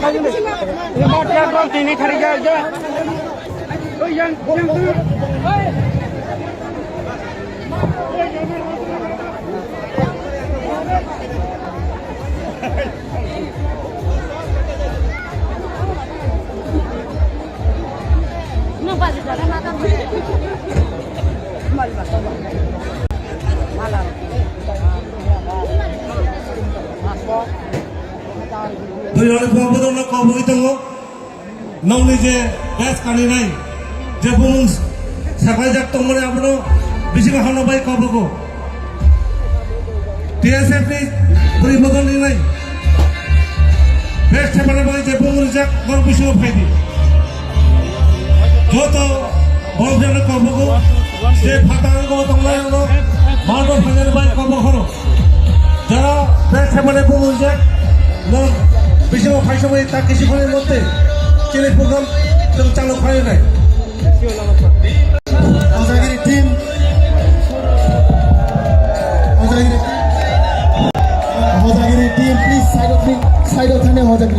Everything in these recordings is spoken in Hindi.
ini cari aja. Oh yang tu. No pasa nada, mata. Tuyul pembunuh nak kau begitu lo, nong ni je best kali ni, je pun sampai jak tong mana apa lo, bisi macam apa kau begitu, TSF ni beri modal ni ni, best sampai apa je pun jak kau bisi apa ini, joto bawah nak kau begitu, je fatah kau tong mana lo, mana fatah ni baik kau begitu, jala best sampai pun jak lo Bisa apa semua tak kisi kau yang monte, ciri program tentang lo kau yang ni. Hozagiri team, Hozagiri team, please side of thane Hozagiri.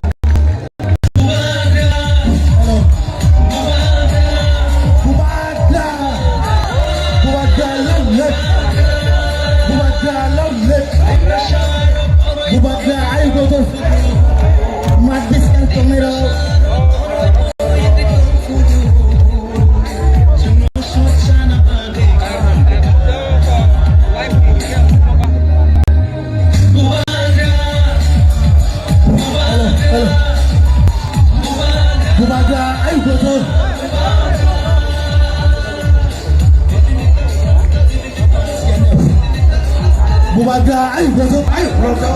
Bubaga ayo goto ayo roko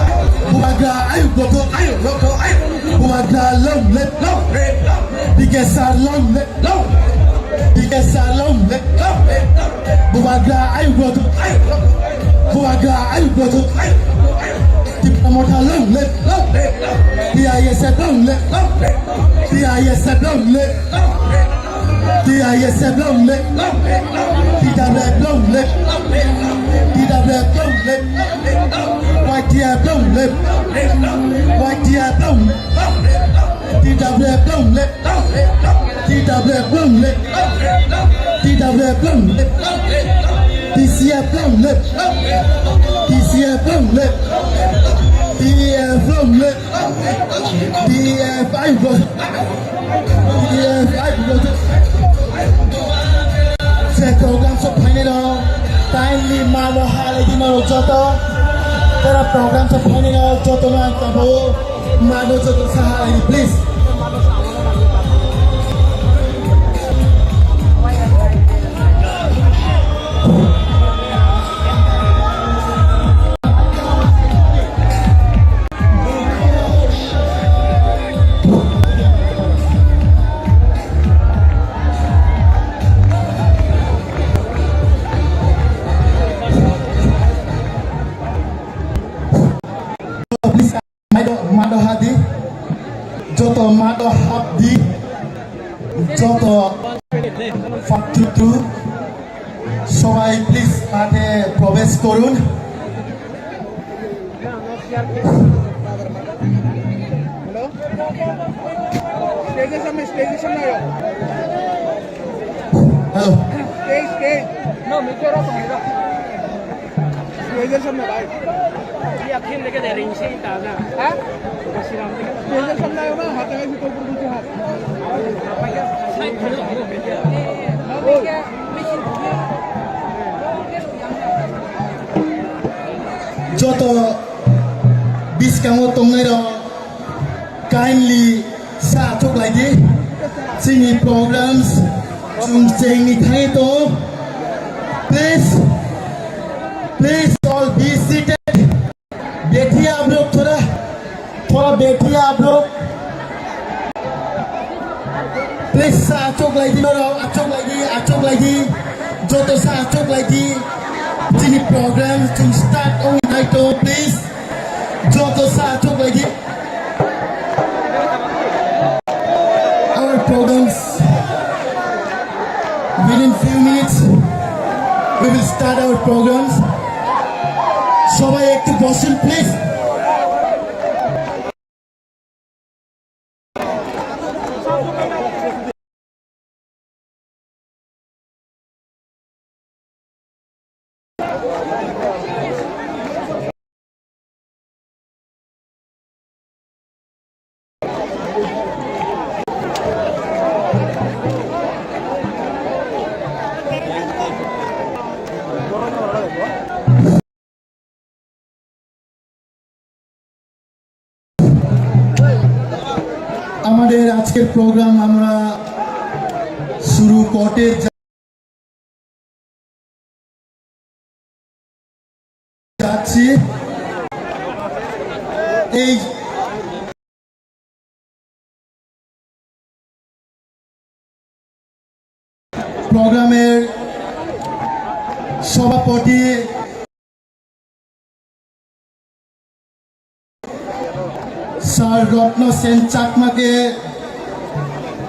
Bubaga ayo goto ayo roko ayo Bubaga long let long Digesar long let long Digesar long let long Bubaga ayo goto ayo roko Bubaga ayo goto ayo Tipna mota long let long DISF long let long DISF long let long DISF long let long DWF long let DWF long let YTF long let YTF long DWF long let DWF long let DWF long let DCF long let DCF long let DEF long let DEF I vote DEF I vote Set program so final kindly mano hale di mano joto tera program so final joto man tabo mano joto sahai please Mado hadi joto mado habdi joto faktutu সবাই প্লিজ মাঠে প্রবেশ করুন Stage সামনে আয়ো হ্যালো stage no नीचे रहो stage সামনে भाई ये अखिल लेके दे रही है ताजा हैं stage সামনে आयो ना हाथ में ऊपर नीचे हाथ যত bis kamu tongero kindly sa chok lagi sini programs chung cheng ni thai to please all be seated बैठिए आप लोग थोड़ा बैठिए आप लोग please sa chok lagi no achok lagi joto sa achok lagi sini program chung start on night please joto sa achok lagi our programs within few minutes we will start our programs সবাই একটু বসুন প্লিজ আমাদের আজকের প্রোগ্রাম আমরা শুরু করতে যাচ্ছি। এই প্রোগ্রামের সভাপতি স্যার রত্ন সেন চাকমাকে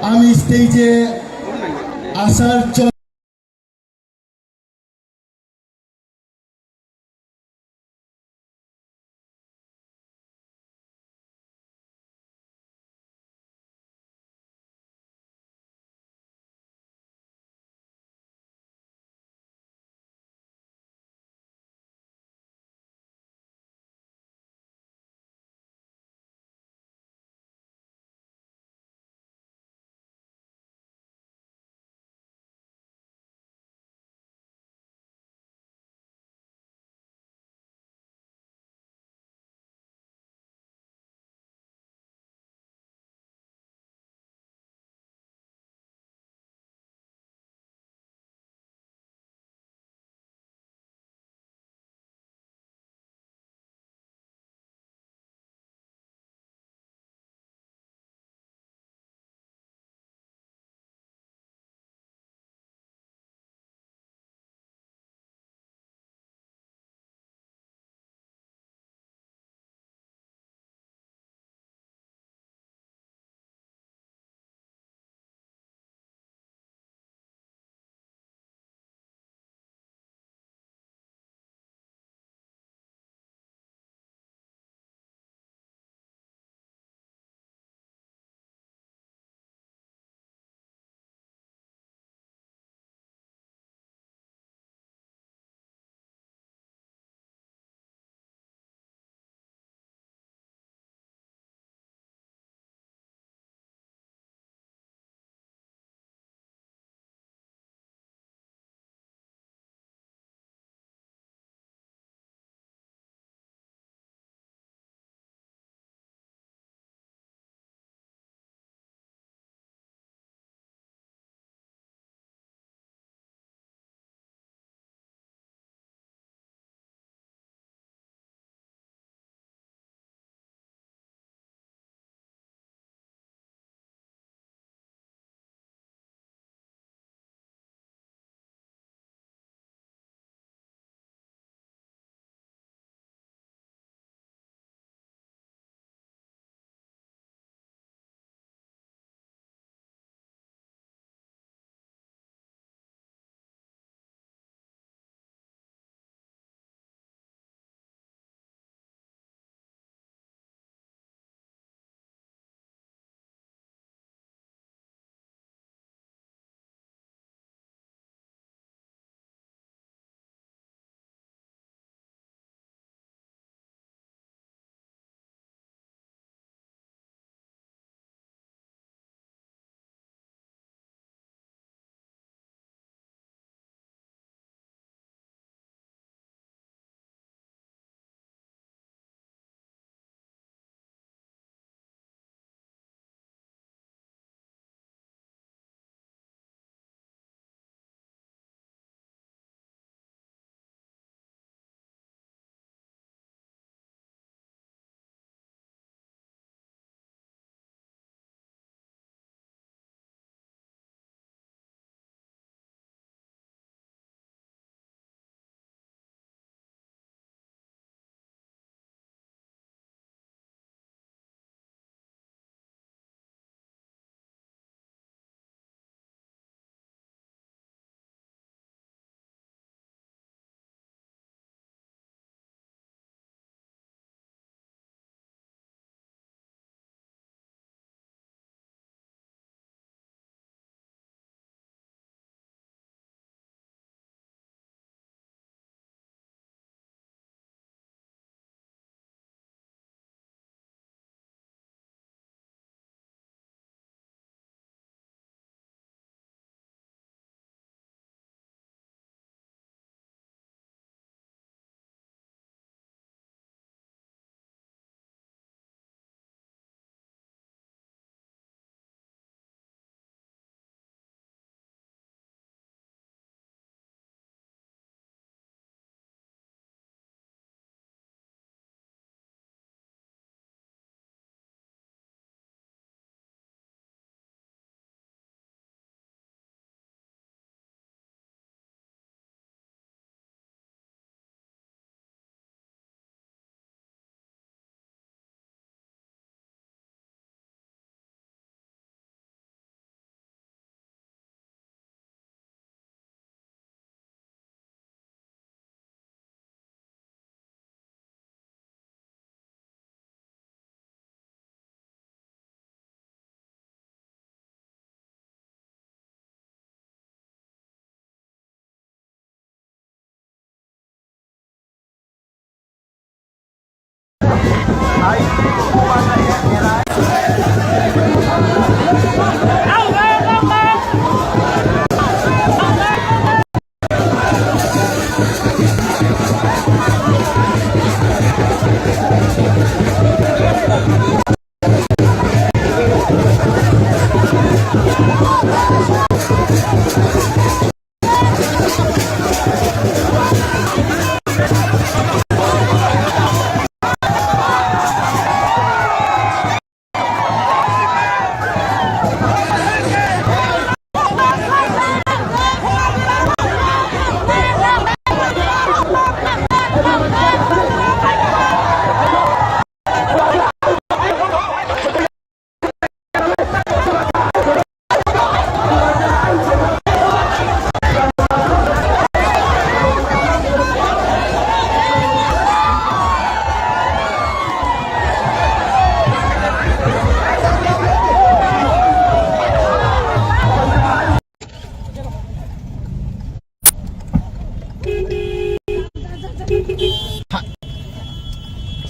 আমি স্টেজে আসার জন্য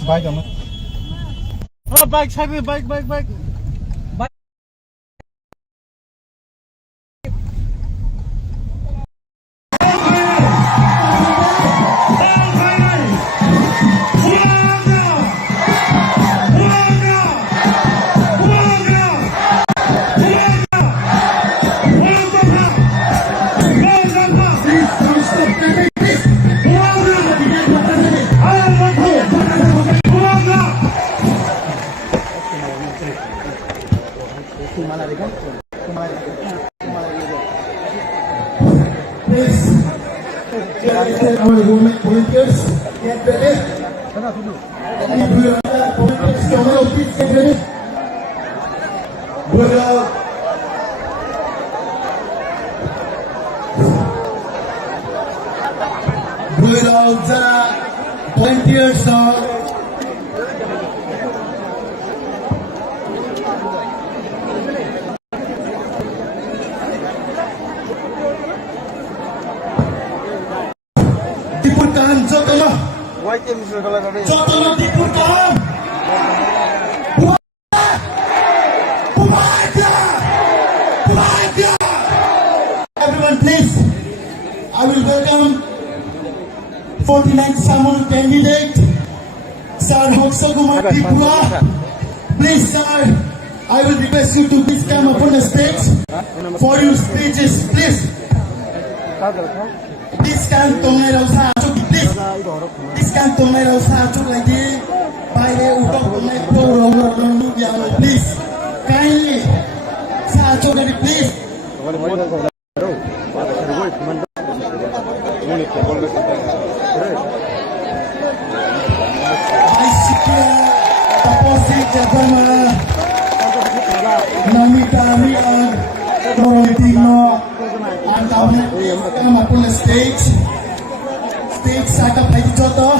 Bike ama. Oh, bike, sabi, bike. Please, our women volunteers, get ready. Any volunteers, please get ready. Volunteers dipurkan jotono dipurkan everyone please, I will welcome 49th Samul candidate Sir Hoksa Kumar Tripura. Please sir, I will request you to please come upon the stage for your speeches, please. Please come to my house, please. Please come to my house, lagi. Pare utok my pro, please. Kindly, satu dari please. Namita Mian, Rolitino, and come up on the stage. Stage set up like Joto.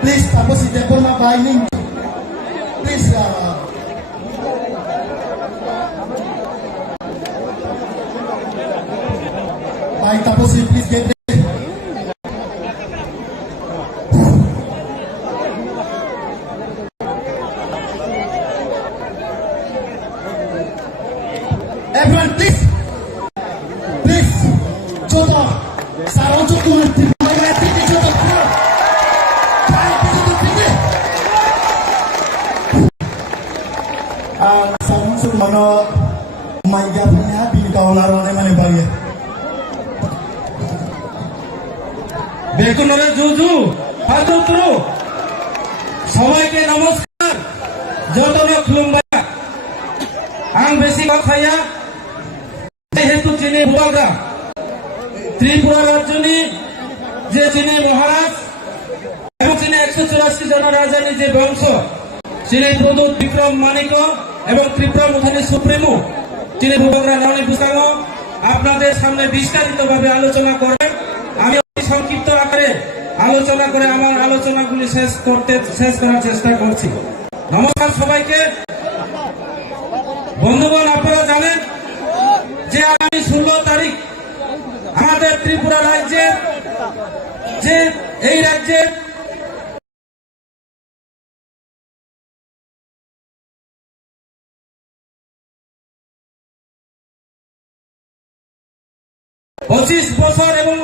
Please, tapos si Deborah Bailing. Please, tapos si please get ready. Everyone, please, Joto, sarong Joto nanti, mereka tinggi Joto, baik Joto tinggi. Sarong Joto mana, my God punya bini kau larang mana bagi. বেকুনরে জুজু হাতুত্রু সবাইকে নমস্কার যতন খুলুমবা আং বেশি কথাইয়া যেহেতু চিনি ভুয়াগা ত্রিপুরা রাজ্যনি যে চিনি মহারাজ এবং চিনি 184 জন রাজানি যে বংশ চিনি প্রদূত বিক্রম মানিক এবং ত্রিপুরা মুথানি সুপ্রিমো চিনি ভুয়াগা নানি বুসাঙ্গ আপনাদের সামনে বিস্তারিতভাবে আলোচনা করবেন। আমি সংক্ষিপ্ত আকারে আলোচনা করে আমার আলোচনাগুলি শেষ করার চেষ্টা করছি। নমস্কার সবাইকে। বন্ধুগণ, আপনারা জানেন যে আগামী 16 তারিখ আমাদের ত্রিপুরা রাজ্যে রাজ্যের পঁচিশ বছর এবং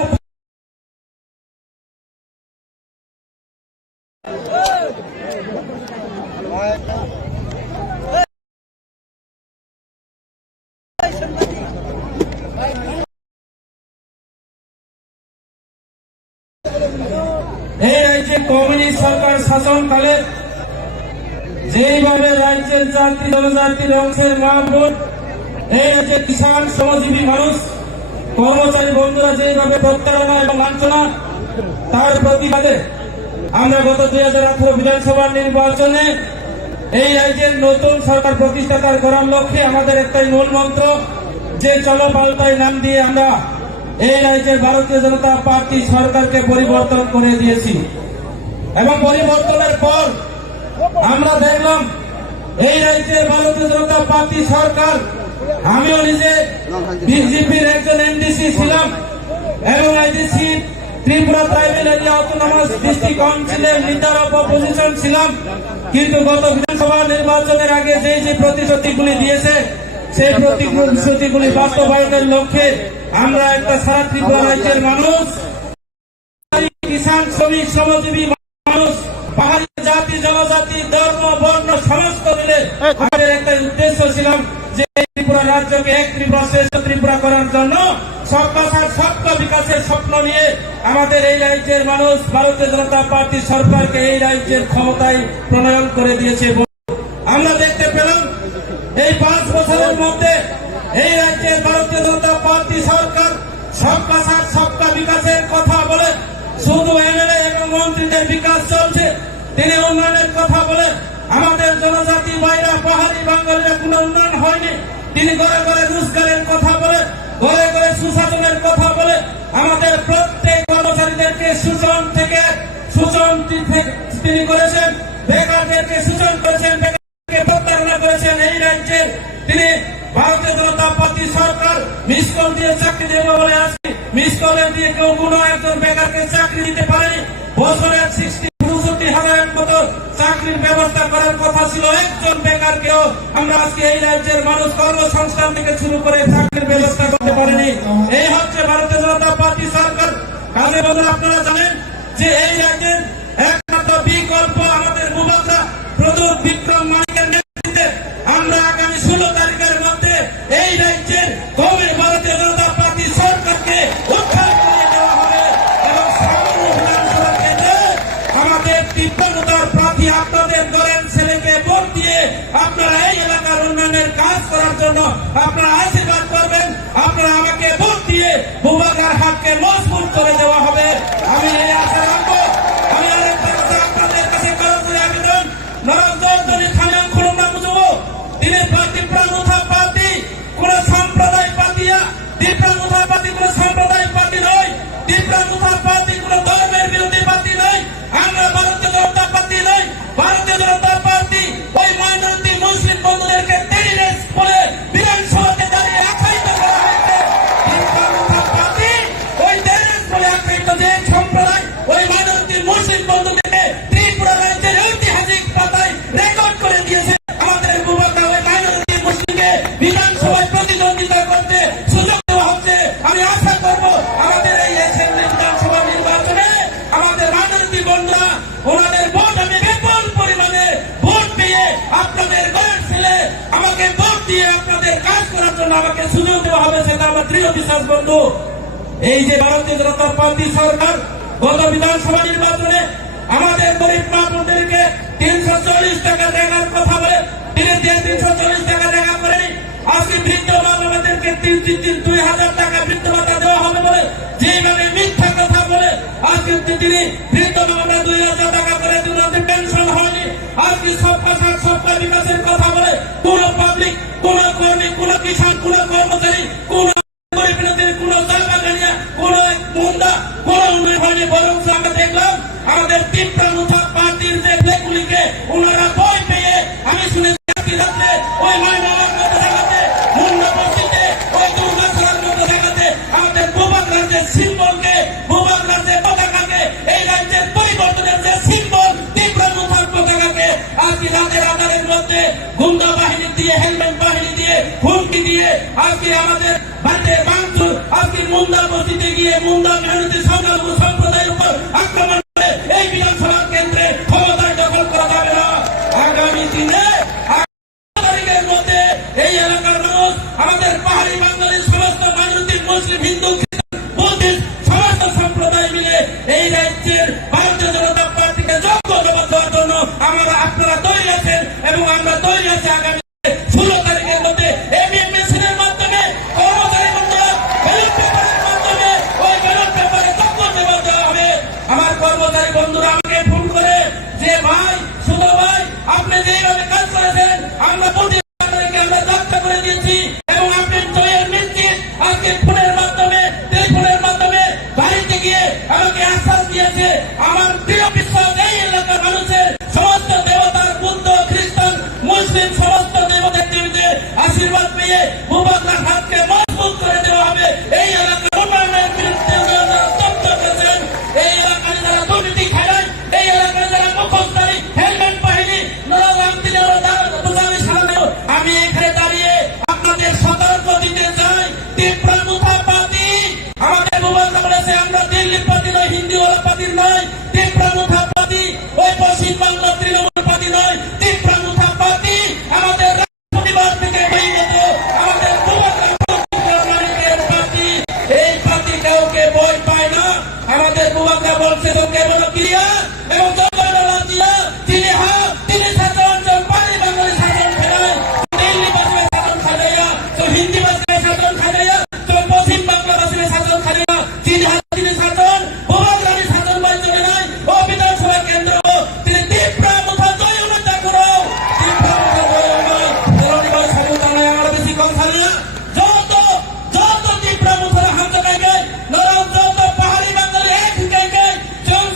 এই রাজ্যে কমিউনিস্ট সরকার শাসনকালে যেইভাবে রাজ্যের জাতি জনজাতির অংশের মহাভোট এই রাজ্যের কিষাণ শ্রমজীবী মানুষ কর্মচারী বন্ধুরা যেভাবে প্রত্যারণা এবং লাঞ্ছনা তার প্রতিবাদে আমরা গত 2018 বিধানসভা নির্বাচনে এই রাজ্যের নতুন সরকার প্রতিষ্ঠা করার লক্ষ্যে আমাদের একটাই মূল মন্ত্র যে চলো পাল্টাই নাম দিয়ে আমরা এই রাজ্যের ভারতীয় জনতা পার্টি সরকারকে পরিবর্তন করে দিয়েছি এবং পরিবর্তনের পর আমরা দেখলাম এই রাজ্যের ভারতীয় জনতা পার্টি সরকার আমিও নিজে বিজেপির একজন এমডিসি ছিলাম এবং IDC Tripura tribal area autonomous district কাউন্সিলের লিডার অফ অপোজিশন ছিলাম কিন্তু গত বিধানসভা নির্বাচনের আগে যে প্রতিশ্রুতিগুলি দিয়েছে সেই প্রতিশ্রুতিগুলি বাস্তবায়নের লক্ষ্যে আমরা একটা সারা ত্রিপুরা রাজ্যের মানুষ কিষাণ শ্রমিক শ্রমজীবী মানুষ পাহাড়ি জাতি জনজাতি ধর্ম বর্ণ সমস্ত মিলে আমাদের একটা উদ্দেশ্য ছিলাম যে ত্রিপুরা রাজ্যকে এক ত্রিপুরা শ্রেষ্ঠ ত্রিপুরা করার জন্য সবকা সাথ সবকা বিকাশের স্বপ্ন নিয়ে আমাদের এই রাজ্যের মানুষ ভারতীয় জনতা পার্টি সরকারকে এই রাজ্যের ক্ষমতায় প্রণয়ন করে দিয়েছে। আমরা দেখতে পেলাম এই 5 বছরের মধ্যে এই রাজ্যের ভারতীয় জনতা পার্টি সরকার সবকা সাথ সবকা বিকাশের কথা বলে শুধু এমএলএ এবং মন্ত্রীদের বিকাশ চলছে, তিনি উন্নয়নের কথা বলে আমাদের জনজাতি ভাইরা পাহাড়ি বাঙালিরা কোনো উন্নয়ন হয়নি। তিনি ঘরে ঘরে রোজগারের কথা বলে ঘরে ঘরে সুশাসনের কথা বলে আমাদের প্রত্যেক কর্মচারীদেরকে শোষণ তিনি করেছেন, বেকারদেরকে শোষণ করেছেন, বেকারকে প্রতারণা করেছেন। এই রাজ্যের তিনি ভারতীয় জনতা পার্টি সরকার মিস কল দিয়ে চাকরি দেবো বলে আসছে, মিস কলে দিয়ে কেউ কোনো একজন বেকারকে চাকরি দিতে পারেনি। বছরে 65,000 মতো চাকরির ব্যবস্থা করার কথা ছিল, একজন বেকারকেও আমরা আজকে এই রাজ্যের মানুষ কর্মসংস্থান থেকে শুরু করে চাকরির ব্যবস্থা করতে পারেনি। এই হচ্ছে ভারতীয় জনতা পার্টি সরকার। কাজে বন্ধুরা আপনারা জানেন যে এই রাজ্যের একমাত্র বিকল্প আমাদের মুবারক প্রদূর বিক্রম মানিকের নেতৃত্বে আমরা আগামী 16 তারিখের মধ্যে এই রাজ্যের কমিউনিস্ট ভারতীয় জনতা পার্টি সরকারকে উদ্ধার করে দেওয়া হবে এবং সামান্য বিধানসভা কেন্দ্রে আমাদের তীব্রতার প্রার্থী আপনাদের দলের ছেলেকে ভোট দিয়ে আপনারা এই এলাকার উন্নয়নের কাজ করার জন্য আপনারা আশীর্বাদ করবেন। আপনারা আমাকে ভোট দিয়ে মুবারকের হাতকে মজবুত করে দেওয়া হবে, আমি এই আশা রাখবো। আমি আরেকটা কথা আপনাদের কাছে করজোড়ে আবেদন, নরজনী থানা খুলনা বুঝবো দিনের পার্টি প্রাণুথা পার্টি কোন সম্প্রদায় পার্টি, দীপ্রাণুথা পার্টি কোন সম্প্রদায় পার্টি নয়, দীপ্রাণুথা পার্টি কোন ধর্মের বিরোধী পার্টি নয়, আমরা ভারতীয় জনতা পার্টি নয়। ভারতীয় জনতা পার্টি ওই মাইনরিটি মুসলিম বন্ধুদেরকে টেররিস্ট বলে বিধানসভাতে দাঁড়িয়ে আখ্যায়িত করা হয়েছে। দীপ্রাণুথা পার্টি ওই টেররিস্ট বলে আখ্যায়িত যে সম্প্রদায় ওই মাইনরিটি মুসলিম বন্ধুদেরকে ত্রিপুরা রাজ্যের ঐতিহাসিক পাতায় রেকর্ড করে দিয়েছে। আমাদের মুবারক ওই মাইনরিটি মুসলিমকে বিধানসভায় প্রতিদ্বন্দ্বিতা করতে সুযোগ দেওয়া হচ্ছে। আমি আশা করব আমাদের এই অ্যাসেম্বলি বিধানসভা নির্বাচনে আমাদের মাইনরিটি বন্ধুরা ওনাদের ভোট আমি বিপুল পরিমাণে ভোট পেয়ে আপনাদের ঘরের ছেলে আমাকে ভোট দিয়ে আপনাদের কাজ করার জন্য আমাকে সুযোগ দেওয়া হবে, সেটা আমার দৃঢ় বিশ্বাস। বন্ধু, এই যে ভারতীয় জনতা পার্টি সরকার গত বিধানসভা নির্বাচনে আমাদের গরিব মা-বোনদেরকে 340 টাকা দেওয়ার কথা বলে তিনি 340 টাকা দেখা করেনি। আজকে বৃদ্ধ মা-বোনদেরকে 2,000 টাকা বৃদ্ধ ভাতা দেওয়া হবে বলে যেভাবে মিথ্যা কথা বলে আজকে তিনি বৃদ্ধ মা-বোনরা 2,000 টাকা করে দুর্নীতি পেনশন হয়নি। আজকে সবকা সাথ সবকা বিকাশের কথা বলে কোন পাবলিক, কোন কর্মী, কোন কিষাণ, কোন কর্মচারী, কোন কোন জায়গা কোন মুন্ডা কোন উন্নয়ন হয়নি। বরং আমরা দেখলাম আমাদের তীব্রানুথা পার্টির যে ব্লেকগুলিকে ওনারা ভয় পেয়ে আমি শুনেছি রাত্রে ওই মাইনার মধ্যে দেখাতে মুন্ডা বস্তিতে ওই দুর্গাছড়ার মধ্যে দেখাতে আমাদের গোপালগঞ্জের সিম্বলকে আজকে আমাদের বাড়িতে ভাঙচুর, আজকে মুন্দা বস্তিতে গিয়ে মুন্দা মেহনতি সংখ্যালঘু সম্প্রদায়ের উপর আক্রমণ করে এই বিধানসভা কেন্দ্রে ক্ষমতায় দখল করা যাবে না। আগামী দিনে তারিখের মধ্যে এই এলাকার মানুষ, আমাদের পাহাড়ি বাঙালির সমস্ত মাইনরিটি, মুসলিম, হিন্দু, বুদ্ধিস্ট সমস্ত সম্প্রদায় মিলে এই রাজ্যের ভারতীয় জনতা পার্টিকে যোগ্য জবাব দেওয়ার জন্য আপনারা তৈরি আছেন এবং আমরা তৈরি আছি। আগামী 16 তারিখের মধ্যে এবিএম মেশিনের মাধ্যমে কর্মচারী বন্ধুরা ব্যালট পেপারের মাধ্যমে ওই ব্যালট পেপারে যোগ্য জবাব দেওয়া হবে। আমার কর্মচারী বন্ধুরা আমাকে ফোন করে যে ভাই, সুধা ভাই, আপনি যেভাবে কাজ করেছেন আমরা আমরা যাত্রা করে দিয়েছি এবং আপনি জয়ের নিশ্চিত আজকে ফোনের মাধ্যমে, টেলিফোনের মাধ্যমে বাড়িতে গিয়ে আমাকে আশ্বাস দিয়েছে। আমার প্রিয় বিশ্বাস, এই এলাকার মানুষের সমস্ত দেবতার, বুদ্ধ, খ্রিস্টান, মুসলিম সমস্ত দেবতার দেবীদের আশীর্বাদ পেয়ে মুবারকার হাতকে মজবুত করে দেওয়া হবে। এই এলাকার উন্নয়নের বিরুদ্ধে যারা তথ্য করেছেন, এই এলাকায় যারা দুর্নীতি খেলায়, এই এলাকায় যারা মুখোশধারী হেলমেট বাহিনী আমি এখানে দাঁড়িয়ে আপনাদের সতর্ক দিতে চাই। তীব্র মুথাপাতি আমাদের মুবারক বলেছে আমরা দিল্লি পাতি নয়, হিন্দিওয়ালা পাতি নয়, তীব্র মুথাপাতি ওই পশ্চিম বাংলা তৃণমূল পাতি নয়, তীব্র মুথাপাতি আমাদের পরিবার থেকে বহির্গত আমাদের মুবারকের পাতি। এই পাতি কাউকে ভয় পায় না। আমাদের মুবারক বলছে তো কেবল ক্রিয়া এবং তিনি তিনি শাসন পাহাড়ি বাঙালি শাসন ফেরায়, দিল্লি বাসীর শাসন খাজাইয়া, তো হিন্দি বাসীর শাসন খাজাইয়া, তো পশ্চিম বাংলা বাসীর শাসন খাজাইয়া, তিনি শাসন মুবারক শাসন বাড়ি চলে নয়। ও বিধানসভা কেন্দ্র তিনি তীব্র মুথা জয় উন্নতা করো, তীব্র মুথা জয় উন্নয় স্বাধীনতা নয়। আমরা বেশি কথা না, যত যত তীব্র মুথারা হাত গাইবে নরম, যত পাহাড়ি বাঙালি এক গাইবে, জন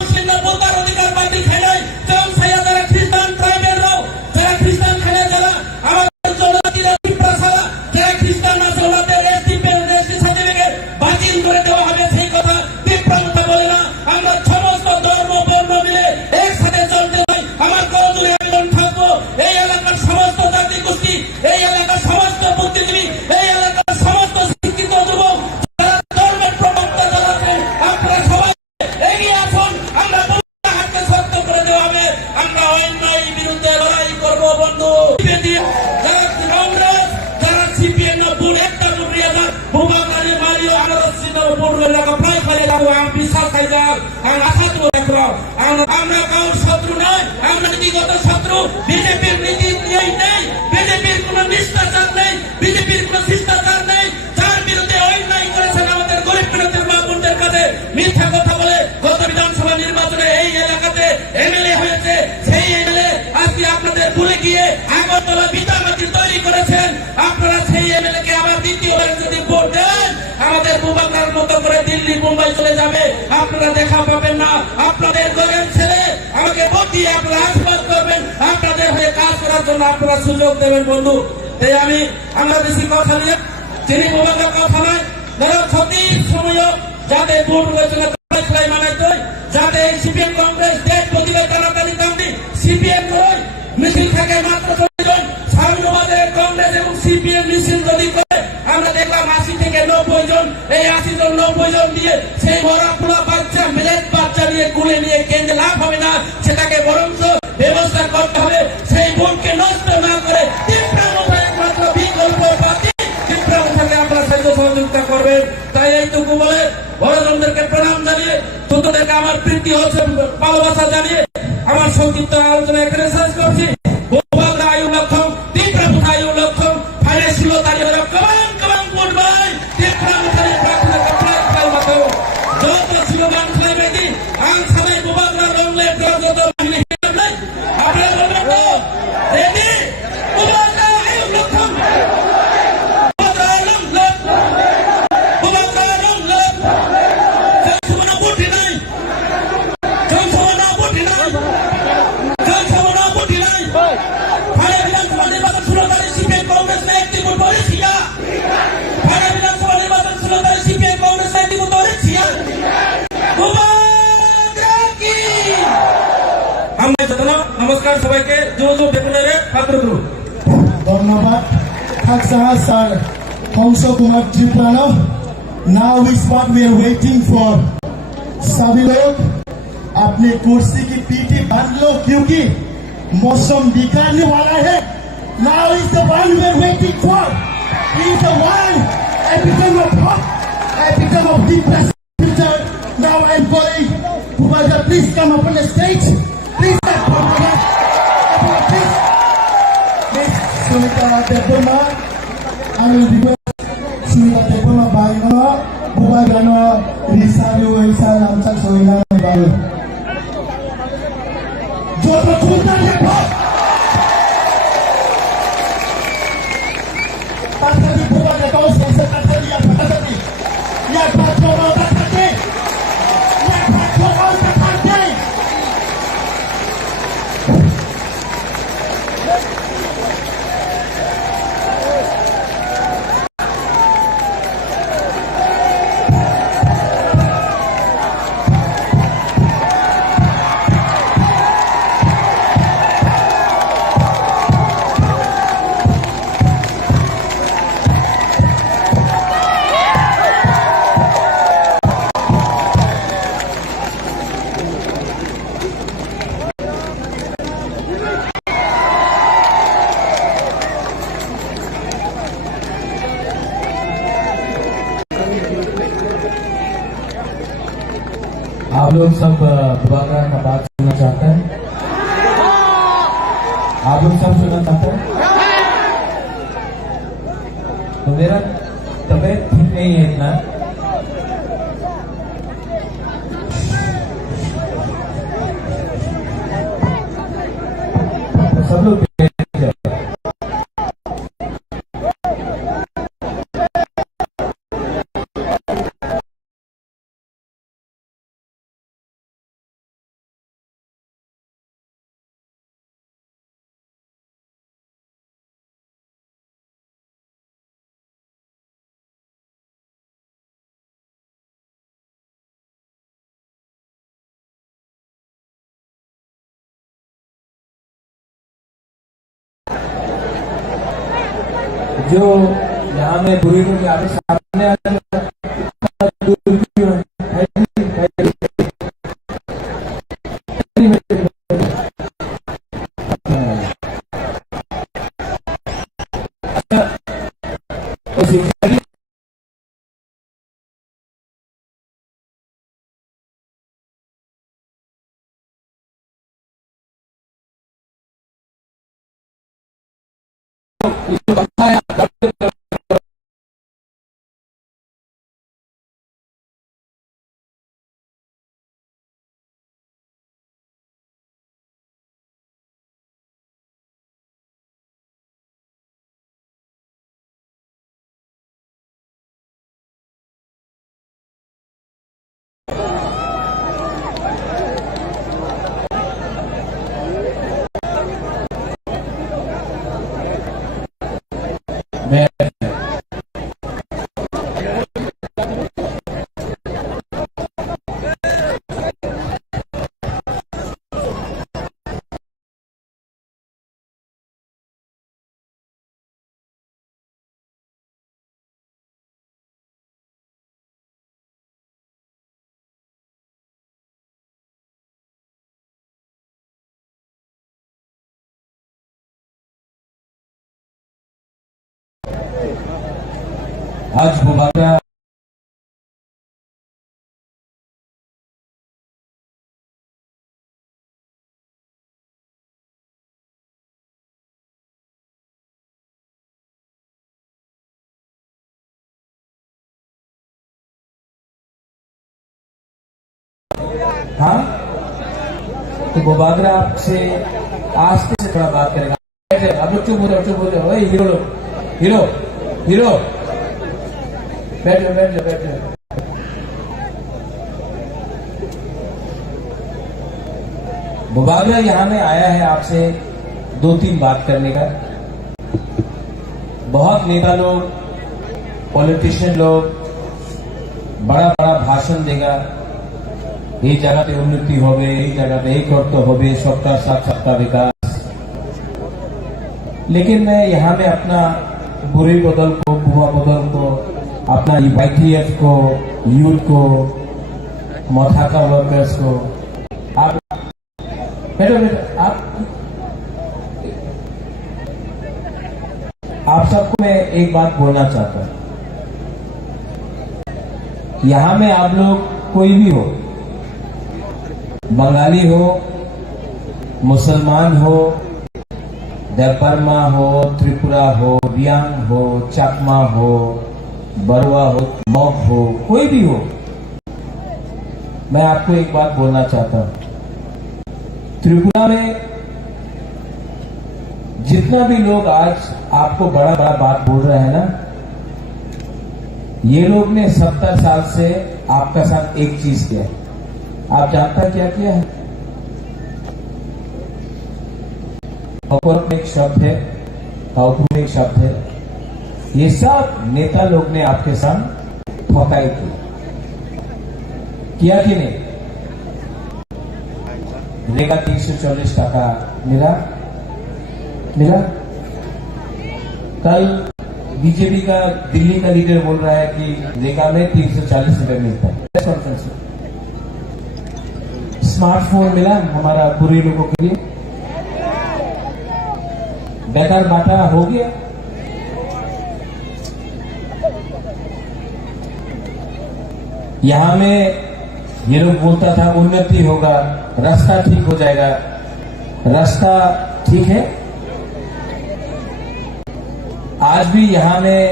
মুসলিমরা বোতার অধিকার বাতিল খাইলে, জন সাইয়া যারা খ্রিস্টান ট্রাইবেলরাও, যারা খ্রিস্টান খাইলে, যারা আমাদের জনজাতিরা পিঁপড়াশালা, যারা খ্রিস্টান না জনজাতির রেজিস্ট্রি সার্টিফিকেট বাতিল করে দেওয়া হবে। সেই কথা তীব্র মুথা বলে না। আমরা সমস্ত ধর্ম বর্ণ মিলে একসাথে চলতে হয়। আমার করজুড়ে একজন থাকবো। এই এলাকার সমস্ত জাতি গোষ্ঠী, এই এলাকার সমস্ত বুদ্ধিজীবী, এই এলাকার সমস্ত শিক্ষিত যুবক, যারা ধর্মের প্রবক্তা যারা আছেন, আপনারা সবাই এগিয়ে আসুন। আমরা হাতকে শক্ত করে দেওয়া হবে। আমরা অন্যায় বিরুদ্ধে লড়াই করবো বন্ধু। যারা কংগ্রেস, যারা সিপিএম না ভুল একটা জুড়িয়ে যান ভূমাকারী মারিও আমরা পূর্ণ এলাকা প্রায় ফেলে যাবো। আমি বিশ্বাস খাই যাক, আমি আশা তো দেখলাম আমরা কারোর শত্রু নয়, আমরা নীতিগত শত্রু। বিজেপির নীতি নেই, বিজেপির কোন নিষ্ঠাচার নেই, বিজেপির কোন শিষ্টাচার নেই। যার বিরুদ্ধে অন্যায় করেছেন আমাদের গরিব বিরোধীর মা বোনদের কাছে মিথ্যা কথা বলে গত বিধানসভা নির্বাচনে এই এলাকাতে এমএলএ হয়েছে, সেই এমএলএ আজকে আপনাদের ভুলে গিয়ে আগরতলা বিতামাটি তৈরি করেছেন। আপনারা সেই এমএলএ কে আবার দ্বিতীয়বার যদি ভোট দেন, আমাদের মুবারকের মতো করে দিল্লি মুম্বাই চলে যাবে, আপনারা দেখা পাবেন না। আপনাদের গরিব ছেলে আমাকে ভোট দিয়ে আপনারা আশীর্বাদ করবেন, আপনাদের হয়ে কাজ করার জন্য আপনারা সুযোগ দেবেন বন্ধু। তাই আমরা বেশি কথা নিয়ে যিনি মুবারকের কথা নয়, যারা সঠিক সময় যাতে ভোট হয়েছিল মানাইতে, যাতে সিপিএম কংগ্রেস দেশ প্রতিবাদ টানাটানি কান্দি সিপিএম নয়, মিছিল থাকে মাত্র 40 জন। সামনাবাদের কংগ্রেস এবং সিপিএম মিছিল যদি করে আমরা দেখলাম 80 থেকে 90 জন, এই 80 জন 90 জন দিয়ে সেই মরা পোড়া বাচ্চা, মেলেট বাচ্চা নিয়ে কুলে নিয়ে কেন্দ্রে লাভ হবে না। সেটাকে বরঞ্চ ব্যবস্থা করতে হবে, সেই ভোটকে নষ্ট না করে একমাত্র বিকল্প পার্টি তীব্রতাকে আপনারা সাহায্য সহযোগিতা করবেন। তাই এইটুকু বলে বড়জনদেরকে প্রণাম জানিয়ে, ছোটদেরকে আমার প্রীতি হচ্ছে ভালোবাসা জানিয়ে আমার সংক্ষিপ্ত আলোচনা এখানে শেষ করছি। আয়ু লক্ষণ, তীব্র আয়ু লক্ষণ, ফাইলে ছিল দাঁড়িয়ে কমান করবেন তীব্র মতো যত স্লোগান খাইবে কি আং সবাই মুবারক রংলে যত বাহিনী আপনারা বলবেন তো রেডি মুবারক আয়ু লক্ষণ নমস্কার সবাইকে। জো জো বেগুনের ছাত্র গ্রুপ ধন্যবাদ। Kongso Kumar Triprano. Now is what we are waiting for. सभी लोग अपने कुर्सी की पीठी बांध लो क्योंकि मौसम बिगड़ने वाला है. Now is the one we are waiting for. He is the one. Epitome of hope. Epitome of deep future. Now I'm calling Bhubagar, please come up on the stage. Please come Bhubagar. Please. Miss Sunita Deboma. I will request Sunita Deboma Bagano. Bubagano Risalu Elsa Lamsak Soina Baru. Jodoh Sultan Depok. Pasal Bubagar kau selesai tadi yang tadi. Yang pacoran tadi. Yang pacoran tadi. आप लोग सब बुबागर का बात सुनना चाहते हैं? आप लोग सब सुनना चाहते हैं? तो मेरा तबीयत ठीक नहीं है इतना. तो सब लोग जो यहाँ में बुरी को आगे सामने आ आज बुबागर हाँ तो बुबागर आपसे आस्ते से थोड़ा बात करेगा. अब लोग चुप हो जाओ, चुप हो जाओ. हीरो हीरो हीरो बैठ जाओ, बैठ जाओ, बैठ जाओ. बुबागर यहाँ में आया है आपसे 2-3 बात करने का. बहुत नेता लोग, पॉलिटिशियन लोग बड़ा बड़ा भाषण देगा. এই জায়গাতে উন্নতি হবে, এই জায়গাতে এই করতে হবে, सबका साथ सबका विकास. लेकिन मैं यहाँ में अपना बुरी बदल को, बुआ बदल को, अपना YTF को, यूथ को, मथाका वर्कर्स को, आप आप सबको मैं एक बात बोलना चाहता हूं। यहां में आप लोग कोई भी हो, बंगाली हो, मुसलमान हो, देवबर्मा हो, त्रिपुरा हो, रियांग हो, चकमा हो, बरुआ हो, मौक हो, कोई भी हो, मैं आपको एक बात बोलना चाहता हूं। त्रिपुरा में जितना भी लोग आज आपको बड़ा बड़ा बात बोल रहे हैं ना, ये लोग ने 70 साल से आपका साथ एक चीज किया है। आप जानता क्या किया है? काउपुर में एक शब्द है, काउपुर में एक शब्द है, ये सब नेता लोग ने आपके साथ ठकाई की, किया कि नहीं? रेगा 340 टका मिला। कल बीजेपी का दिल्ली का लीडर बोल रहा है कि रेगा में 340 रुपए मिलता है। प्रेस कॉन्फ्रेंस में स्मार्टफोन मिला हमारा बुरे लोगों के लिए, बेकार बांटा हो गया। यहां में ये लोग बोलता था उन्नति होगा, रास्ता ठीक हो जाएगा। रास्ता ठीक है? आज भी यहां में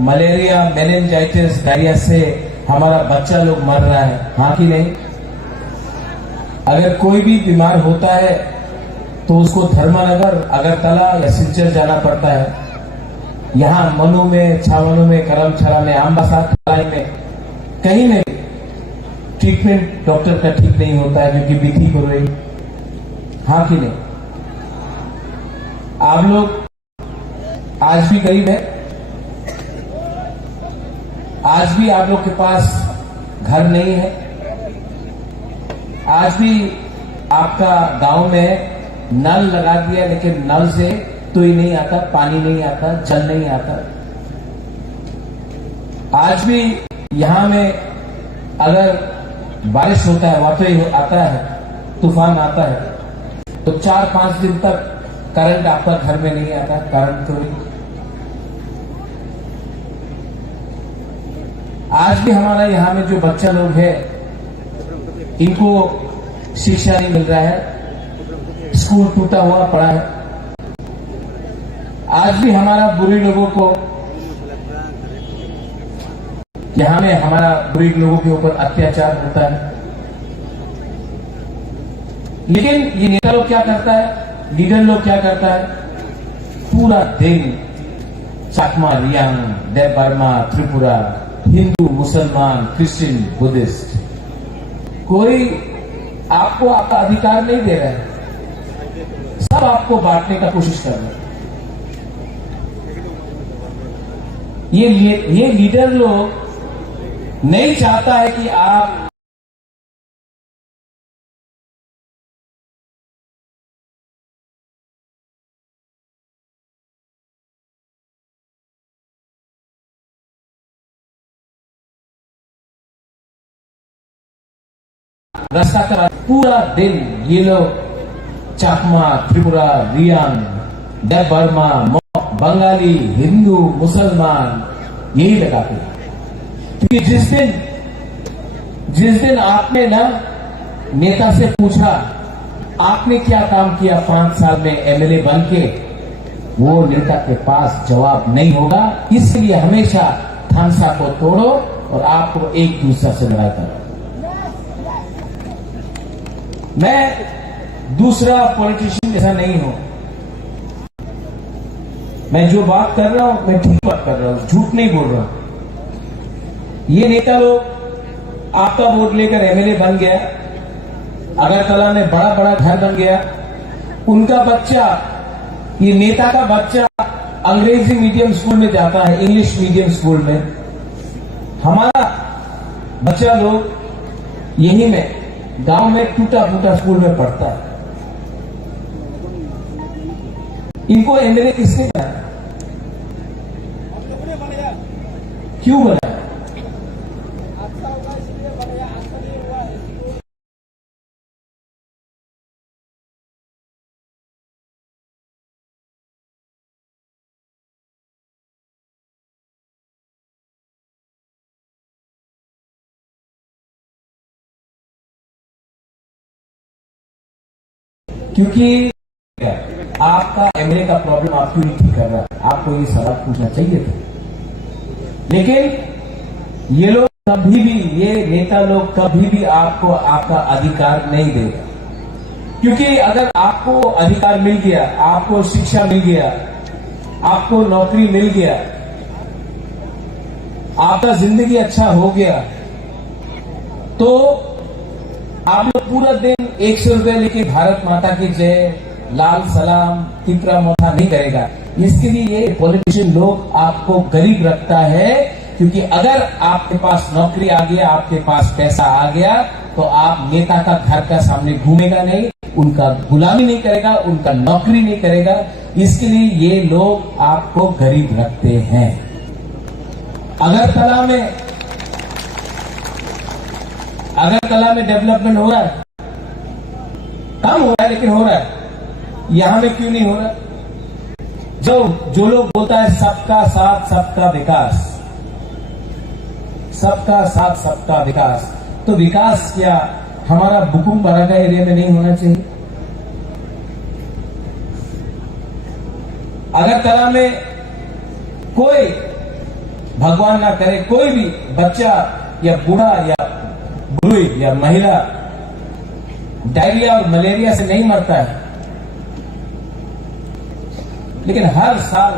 मलेरिया, मेनिंजाइटिस, डायरिया से हमारा बच्चा लोग मर रहा है, हाँ कि नहीं? अगर कोई भी बीमार होता है तो उसको धर्मनगर, अगरतला या सिलचर जाना पड़ता है। यहां मनु में, छावनु में, करमछला में, आम्बासार में, कहीं में ट्रीटमेंट डॉक्टर का ठीक नहीं होता है क्योंकि बिथी हो रही, हाँ कि नहीं? आप लोग आज भी गरीब है, आज भी आप लोग के पास घर नहीं है, आज भी आपका गांव में नल लगा दिया लेकिन नल से तो ही नहीं आता, पानी नहीं आता, जल नहीं आता। आज भी यहां में अगर बारिश होता है, वाकई आता है, तूफान आता है, तो 4-5 दिन तक करंट आपका घर में नहीं आता, करंट चोरी। आज भी हमारा यहां में जो बच्चा लोग है, इनको शिक्षा नहीं मिल रहा है, स्कूल टूटा हुआ पड़ा है। आज भी हमारा बुरी लोगों को, यहां में हमारा बुरी लोगों के ऊपर अत्याचार होता है। लेकिन ये नेता लोग क्या करता है, लीडर लोग क्या करता है, पूरा दिन चकमा, रियांग, देवबर्मा, त्रिपुरा, हिंदू, मुसलमान, क्रिश्चियन, बुद्धिस्ट, कोई आपको आपका अधिकार नहीं दे रहा है, सब आपको बांटने का कोशिश कर रहे हैं। ये लीडर लोग नहीं चाहता है कि आप रास्ता करा। पूरा दिन ये लोग चकमा, त्रिपुरा, रियांग, देवबर्मा, बंगाली, हिंदू, मुसलमान यही लगाते हैं। क्योंकि जिस दिन आपने ना नेता से पूछा आपने क्या काम किया 5 साल में एमएलए बन के, वो नेता के पास जवाब नहीं होगा। इसलिए हमेशा थानसा को तोड़ो और आपको एक दूसरे से लड़ाई करो। मैं दूसरा पॉलिटिशियन जैसा नहीं हूं। मैं जो बात कर रहा हूं मैं ठीक बात कर रहा हूं, झूठ नहीं बोल रहा हूं। ये नेता लोग आपका वोट लेकर एमएलए बन गया, अगरतला में बड़ा बड़ा घर बन गया, उनका बच्चा, ये नेता का बच्चा अंग्रेजी मीडियम स्कूल में जाता है, इंग्लिश मीडियम स्कूल में। हमारा बच्चा लोग यही में गांव में टूटा फूटा स्कूल में पढ़ता है। इनको एमएलए किसने बनाया? क्यों बनाया? क्योंकि आपका एमएलए का प्रॉब्लम आप क्यों नहीं ठीक कर रहा? आपको ये सवाल पूछना चाहिए था। लेकिन ये लोग कभी भी, ये नेता लोग कभी भी आपको आपका अधिकार नहीं देगा। क्योंकि अगर आपको अधिकार मिल गया, आपको शिक्षा मिल गया, आपको नौकरी मिल गया, आपका जिंदगी अच्छा हो गया, तो आप लोग पूरा दिन 100 रुपए लेके भारत माता की जय, लाल सलाम, तितरा मोथा नहीं करेगा। इसके लिए ये पॉलिटिशियन लोग आपको गरीब रखता है। क्योंकि अगर आपके पास नौकरी आ गया, आपके पास पैसा आ गया, तो आप नेता का घर का सामने घूमेगा नहीं, उनका गुलामी नहीं करेगा, उनका नौकरी नहीं करेगा। इसके लिए ये लोग आपको गरीब रखते हैं। अगरतला में डेवलपमेंट हो रहा है, काम हो रहा है, लेकिन हो रहा है। यहां में क्यों नहीं हो रहा? जो लोग बोलता है सबका साथ सबका विकास, सबका साथ सबका विकास, तो विकास क्या हमारा बुकुम बारागा एरिया में नहीं होना चाहिए? अगरतला में कोई, भगवान ना करे, कोई भी बच्चा या बूढ़ा या बुढ़ी या महिला डायरिया और मलेरिया से नहीं मरता है। लेकिन हर साल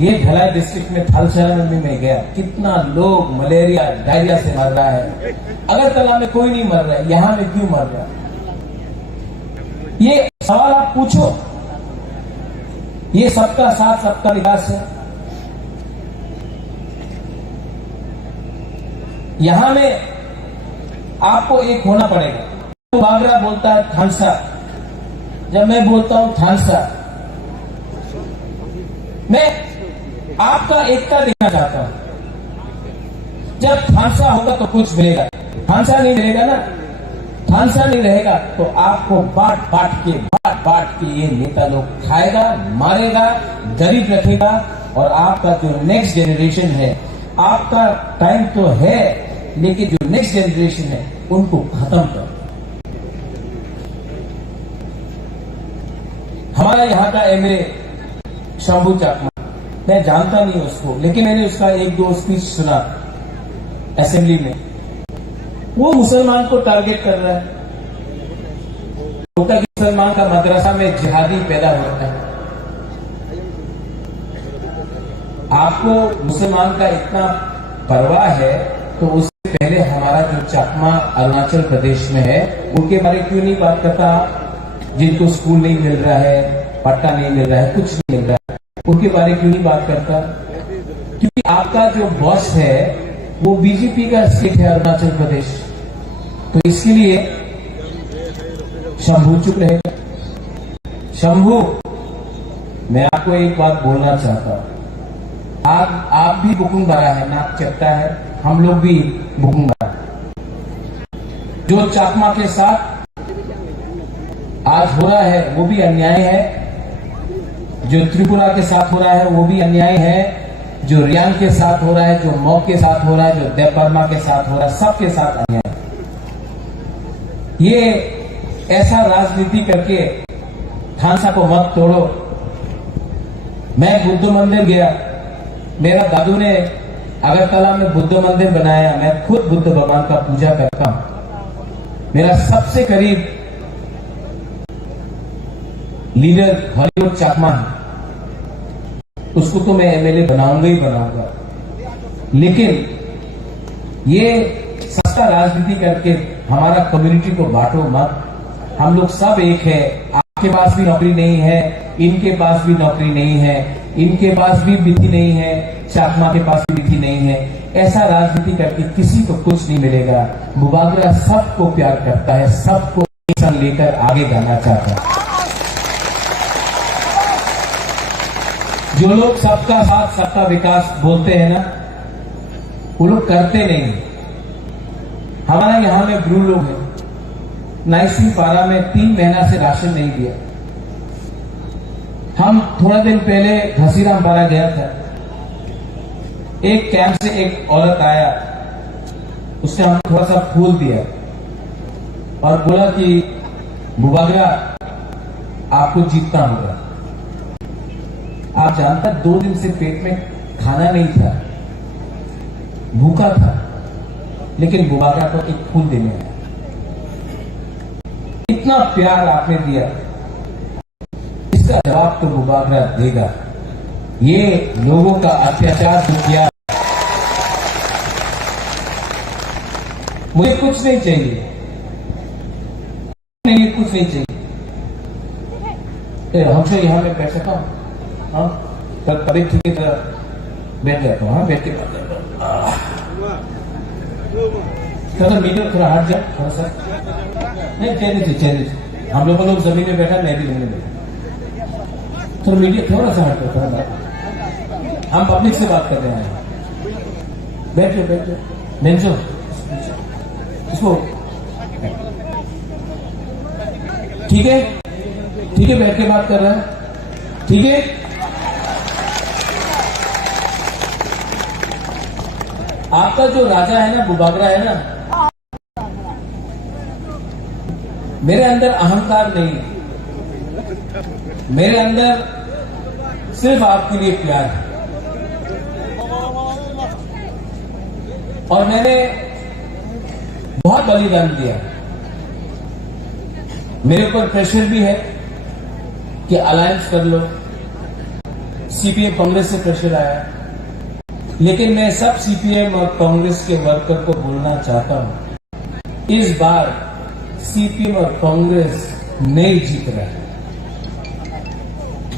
ये ढलाई डिस्ट्रिक्ट में थलसेना में गया, कितना लोग मलेरिया डायरिया से मर रहा है। अगरतला में कोई नहीं मर रहा है, यहां में क्यों मर रहा है? ये सवाल आप पूछो। ये सबका साथ सबका विकास है। यहां में आपको एक होना पड़ेगा। तो बागरा बोलता है थानसा, जब मैं बोलता हूं थानसा, मैं आपका एकता देखना चाहता हूं। जब थानसा होगा तो कुछ मिलेगा, थानसा नहीं मिलेगा ना, थानसा नहीं रहेगा तो आपको बांट बांट के ये नेता लोग खाएगा, मारेगा, गरीब रखेगा। और आपका जो नेक्स्ट जनरेशन है, आपका टाइम तो है, लेकिन जो नेक्स्ट जनरेशन है उनको खत्म कर। हमारा यहां का एमएलए शंभू चाकमा, मैं जानता नहीं उसको, लेकिन मैंने उसका 1-2 स्पीच सुना असेंबली में। वो मुसलमान को टारगेट कर रहा है। होता कि मुसलमान का मदरसा में जिहादी पैदा होता है। आपको मुसलमान का इतना परवाह है, तो उससे पहले हमारा जो चकमा अरुणाचल प्रदेश में है, उनके बारे क्यों नहीं बात करता? जिनको स्कूल नहीं मिल रहा है, पट्टा नहीं मिल रहा है, कुछ नहीं मिल रहा है, उनके बारे क्यों नहीं बात करता? क्योंकि आपका जो बॉस है वो बीजेपी का स्टेट है अरुणाचल प्रदेश, तो इसके लिए शंभू चुप रहेगा। शंभू, मैं आपको एक बात बोलना चाहता हूं। आप भी बुकुम भरा है, नाक चपटा है, हम लोग भी बुकुम भरा है। जो चाकमा के साथ आज हो रहा है वो भी अन्याय है, जो त्रिपुरा के साथ हो रहा है वो भी अन्याय है, जो रियांग के साथ हो रहा है, जो मौ के साथ हो रहा है, जो देवबर्मा के साथ हो रहा है, सबके साथ अन्याय। ये ऐसा राजनीति करके थानसा को मत तोड़ो। मैं बुद्ध मंदिर गया, मेरा दादू ने अगरतला में बुद्ध मंदिर बनाया, मैं खुद बुद्ध भगवान का पूजा करता हूं। मेरा सबसे करीब लीडर हॉलीवुड चाकमा है, उसको तो मैं एमएलए बनाऊंगा ही बनाऊंगा। लेकिन ये सस्ता राजनीति करके हमारा कम्युनिटी को बांटो मत। हम लोग सब एक है। आपके पास भी नौकरी नहीं है, इनके पास भी नौकरी नहीं है, इनके पास भी विधि नहीं है, चाकमा के पास भी विधि नहीं है। ऐसा राजनीति करके किसी को कुछ नहीं मिलेगा। बुबागरा सबको प्यार करता है, सबको मिशन लेकर आगे जाना चाहता है। जो लोग सबका साथ सबका विकास बोलते हैं ना, वो लोग करते नहीं। हमारा यहां में ब्रू लोग हैं, नाइसिंग पारा में 3 महीना से राशन नहीं दिया। हम थोड़ा दिन पहले घसीराम पारा गया था, एक कैंप से एक औरत आया, उसने हमें थोड़ा सा फूल दिया और बोला कि बुबागरा आपको जीतना होगा। आप जानता 2 दिन से पेट में खाना नहीं था, भूखा था, लेकिन बुबागरा को एक फूल देने आया। इतना प्यार आपने दिया, इसका जवाब तो बुबागरा देगा। ये लोगों का अत्याचार जो किया, मुझे कुछ नहीं चाहिए, नहीं कुछ नहीं चाहिए। हमसे यहां में बैठ सकता हूं, हाँ कभी ठीक है बैठ जाता हूँ, हाँ बैठ के बात करता हूँ। थोड़ा मीडियम थोड़ा हट जाए, थोड़ा सा नहीं चेंज। हम लोग जमीन में बैठा, मैं भी जमीन में बैठा, थोड़ा मीडियम थोड़ा सा हट जाए, थोड़ा हम पब्लिक से बात कर रहे हैं। बैठो बेंचो इसको, ठीक है बैठ के बात कर रहे हैं, ठीक है। आपका जो राजा है ना, बुबागरा है ना, मेरे अंदर अहंकार नहीं है, मेरे अंदर सिर्फ आपके लिए प्यार है। और मैंने बहुत बलिदान दिया। मेरे ऊपर प्रेशर भी है कि अलायंस कर लो, सीपीएम कांग्रेस से प्रेशर आया, लेकिन मैं सब सीपीएम और कांग्रेस के वर्कर को बोलना चाहता हूं, इस बार सीपीएम और कांग्रेस नहीं जीत रहा है।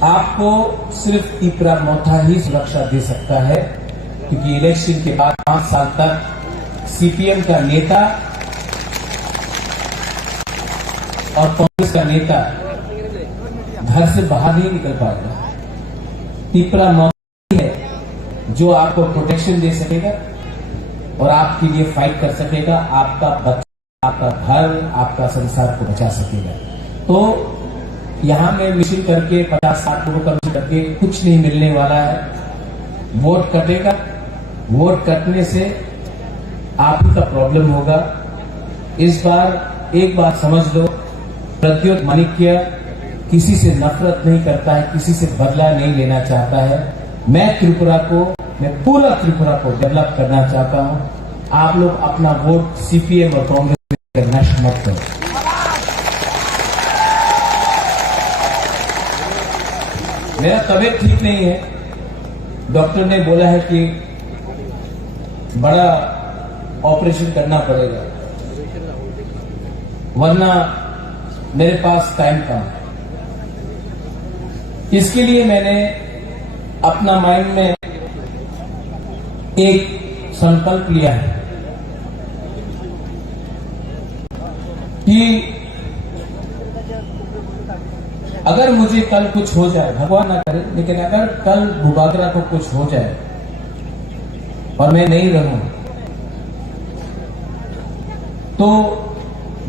आपको सिर्फ तिपरा मोथा ही सुरक्षा दे सकता है, क्योंकि इलेक्शन के बाद 5 साल तक सीपीएम का नेता और कांग्रेस का नेता घर से बाहर नहीं निकल पाएगा। तिपरा मोथा है जो आपको प्रोटेक्शन दे सकेगा और आपके लिए फाइट कर सकेगा, आपका बच्चा, आपका घर, आपका संसार को बचा सकेगा। तो यहां में मिशन करके 50-60 लोगों का मिशन करके कुछ नहीं मिलने वाला है। वोट कटेगा, वोट कटने से आप ही का प्रॉब्लम होगा। इस बार एक बात समझ लो, प्रद्योत माणिक्य किसी से नफरत नहीं करता है, किसी से बदला नहीं लेना चाहता है। मैं पूरा त्रिपुरा को डेवलप करना चाहता हूं। आप लोग अपना वोट सीपीएम और कांग्रेस में नष्ट मत करो। मेरा तबीयत ठीक नहीं है, डॉक्टर ने बोला है कि बड़ा ऑपरेशन करना पड़ेगा, वरना मेरे पास टाइम कम है। इसके लिए मैंने अपना माइंड में एक संकल्प लिया है कि अगर मुझे कल कुछ हो जाए, भगवान ना करे, लेकिन अगर कल बुबागरा को कुछ हो जाए और मैं नहीं रहूं, तो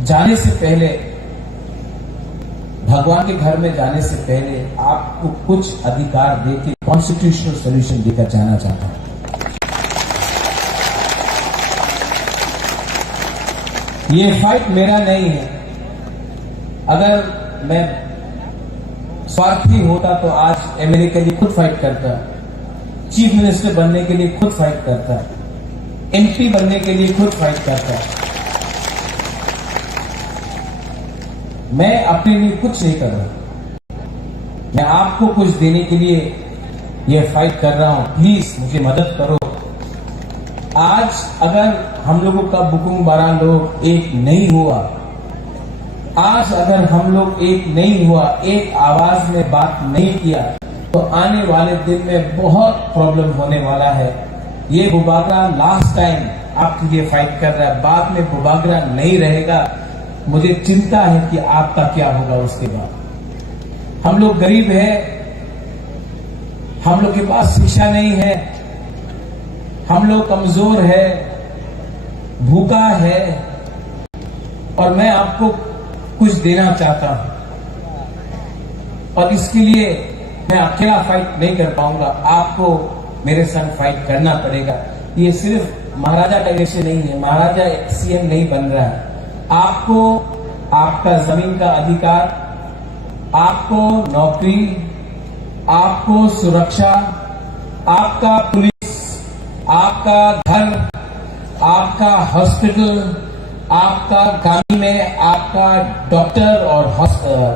जाने से पहले, भगवान के घर में जाने से पहले आपको कुछ अधिकार देके कॉन्स्टिट्यूशनल सोल्यूशन देकर जाना चाहता हूं। ये फाइट मेरा नहीं है। अगर मैं स्वार्थी होता तो आज एमएलए के लिए खुद फाइट करता, चीफ मिनिस्टर बनने के लिए खुद फाइट करता, एमपी बनने के लिए खुद फाइट करता। मैं अपने लिए कुछ नहीं कर रहा, मैं आपको कुछ देने के लिए यह फाइट कर रहा हूं। प्लीज मुझे मदद करो। आज अगर हम लोगों का बुकुंग बारा लोग एक नहीं हुआ, आज अगर हम लोग एक नहीं हुआ, एक आवाज में बात नहीं किया, तो आने वाले दिन में बहुत प्रॉब्लम होने वाला है। ये बुबागरा लास्ट टाइम आपके लिए फाइट कर रहा है, बाद में बुबागरा नहीं रहेगा। मुझे चिंता है कि आपका क्या होगा उसके बाद। हम लोग गरीब हैं, हम लोग के पास शिक्षा नहीं है, हम लोग कमजोर है, भूखा है, और मैं आपको कुछ देना चाहता हूं, और इसके लिए मैं अकेला फाइट नहीं कर पाऊंगा, आपको मेरे संग फाइट करना पड़ेगा। ये सिर्फ महाराजा का इलेक्शन नहीं है, महाराजा सीएम नहीं बन रहा है। आपको आपका जमीन का अधिकार, आपको नौकरी, आपको सुरक्षा, आपका पुलिस, आपका घर, आपका हॉस्पिटल, आपका गांव में आपका डॉक्टर और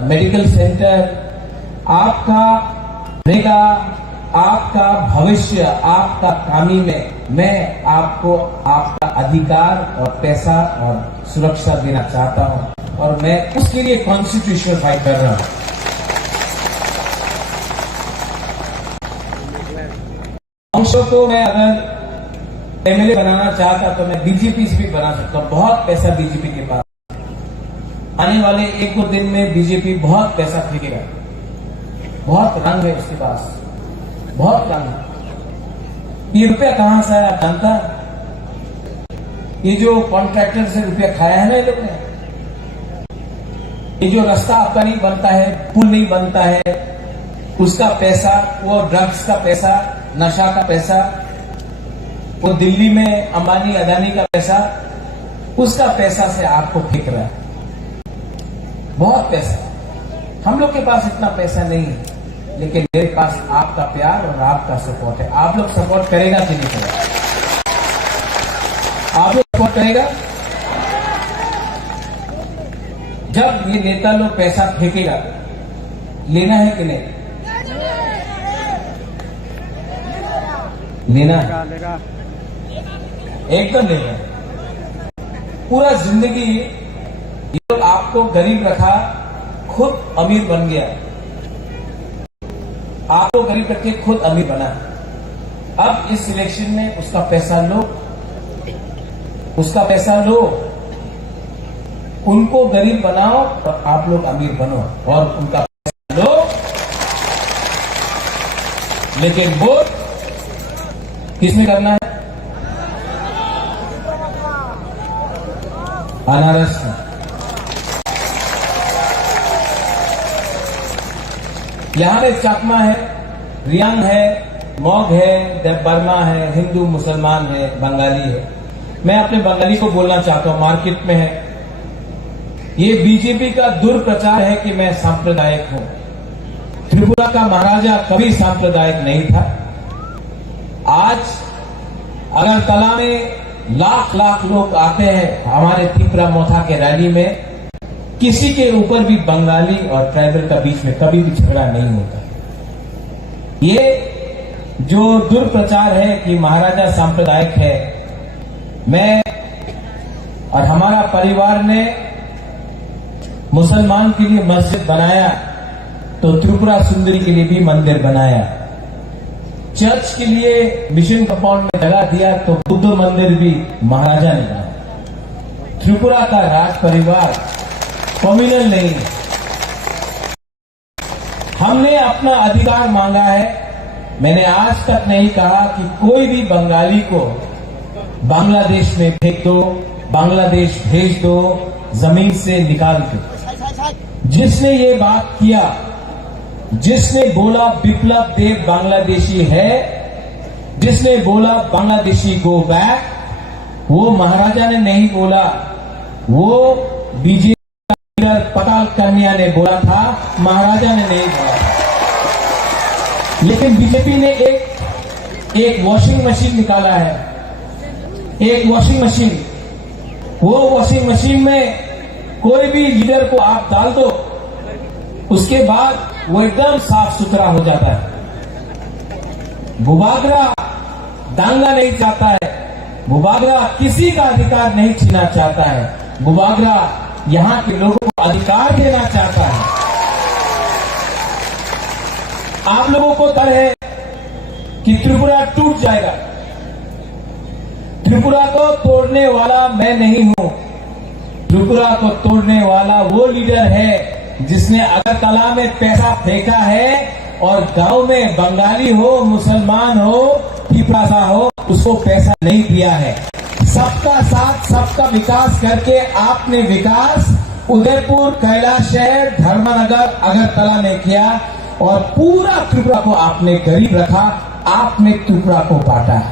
मेडिकल सेंटर, आपका रहेगा, आपका भविष्य, आपका कामी में मैं आपको आपका अधिकार और पैसा और सुरक्षा देना चाहता हूं, और मैं उसके लिए कॉन्स्टिट्यूशनल फाइट कर रहा हूं। अंशों को मैं अगर एमएलए बनाना चाहता तो मैं बीजेपी से भी बना सकता हूं। बहुत पैसा बीजेपी के पास, आने वाले एक दो दिन में बीजेपी बहुत पैसा फेंकेगा, बहुत रंग है उसके पास, बहुत रंग है। ये रुपया कहां से आया आप जानता? ये जो कॉन्ट्रैक्टर से रुपया खाया है ना ये लोग ने, ये जो रास्ता आपका नहीं बनता है, पुल नहीं बनता है, उसका पैसा, वो ड्रग्स का पैसा, नशा का पैसा, वो दिल्ली में अंबानी अदानी का पैसा, उसका पैसा से आपको फेंक रहा है। बहुत पैसा। हम लोग के पास इतना पैसा नहीं है, लेकिन मेरे पास आपका प्यार और आपका सपोर्ट है। आप लोग सपोर्ट करेगा कि नहीं करेगा? आप लोग सपोर्ट करेगा? जब ये नेता लोग पैसा फेंकेगा, लेना है कि नहीं? लेना है, एकदम लेना है। पूरा जिंदगी ये लोग आपको गरीब रखा, खुद अमीर बन गया। आपको गरीब रख के खुद अमीर बना। अब इस इलेक्शन में उसका पैसा लो, उसका पैसा लो, उनको गरीब बनाओ और आप लोग अमीर बनो, और उनका पैसा लो, लेकिन वोट किसमें करना है? अनारस में। यहां में चकमा है, रियांग है, मॉग है, देवबर्मा है, हिंदू मुसलमान है, बंगाली है। मैं अपने बंगाली को बोलना चाहता हूं, मार्केट में है। ये बीजेपी का दुर्प्रचार है कि मैं सांप्रदायिक हूं। त्रिपुरा का महाराजा कभी सांप्रदायिक नहीं था। आज अगरतला में लाख लाख लोग आते हैं हमारे त्रिपुरा मोथा के रैली में, किसी के ऊपर भी बंगाली और ट्राइबल का बीच में कभी भी झगड़ा नहीं होता। ये जो दुर्प्रचार है कि महाराजा सांप्रदायिक है, मैं और हमारा परिवार ने मुसलमान के लिए मस्जिद बनाया तो त्रिपुरा सुंदरी के लिए भी मंदिर बनाया। चर्च के लिए मिशन कंपाउंड में जगह दिया तो बुद्ध मंदिर भी महाराजा ने बनाया। त्रिपुरा का राज परिवार कम्युनल नहीं है। हमने अपना अधिकार मांगा है। मैंने आज तक नहीं कहा कि कोई भी बंगाली को बांग्लादेश में फेंक दो, बांग्लादेश भेज दो, जमीन से निकाल दो। जिसने ये बात किया, जिसने बोला विप्लव देव बांग्लादेशी है, जिसने बोला बांग्लादेशी गो बैक, वो महाराजा ने नहीं बोला, वो बीजेपी लीडर पताल कन्या ने बोला था, महाराजा ने नहीं बोला। लेकिन बीजेपी ने एक वॉशिंग मशीन निकाला है, एक वॉशिंग मशीन। वो वॉशिंग मशीन में कोई भी लीडर को आप डाल दो, उसके बाद वो एकदम साफ सुथरा हो जाता है। बुबागरा दांगा नहीं चाहता है, बुबागरा किसी का अधिकार नहीं छीनना चाहता है, बुबागरा यहां के लोगों को अधिकार देना चाहता है। आप लोगों को डर है कि त्रिपुरा टूट जाएगा। त्रिपुरा को तोड़ने वाला मैं नहीं हूं। त्रिपुरा को तोड़ने वाला वो लीडर है जिसने अगरतला में पैसा फेंका है और गांव में बंगाली हो, मुसलमान हो, पिपरासा हो, उसको पैसा नहीं दिया है। सबका साथ सबका विकास करके आपने विकास उदयपुर, कैलाश शहर, धर्मनगर, अगरतला में किया और पूरा त्रिपुरा को आपने गरीब रखा। आपने त्रिपुरा को बांटा है।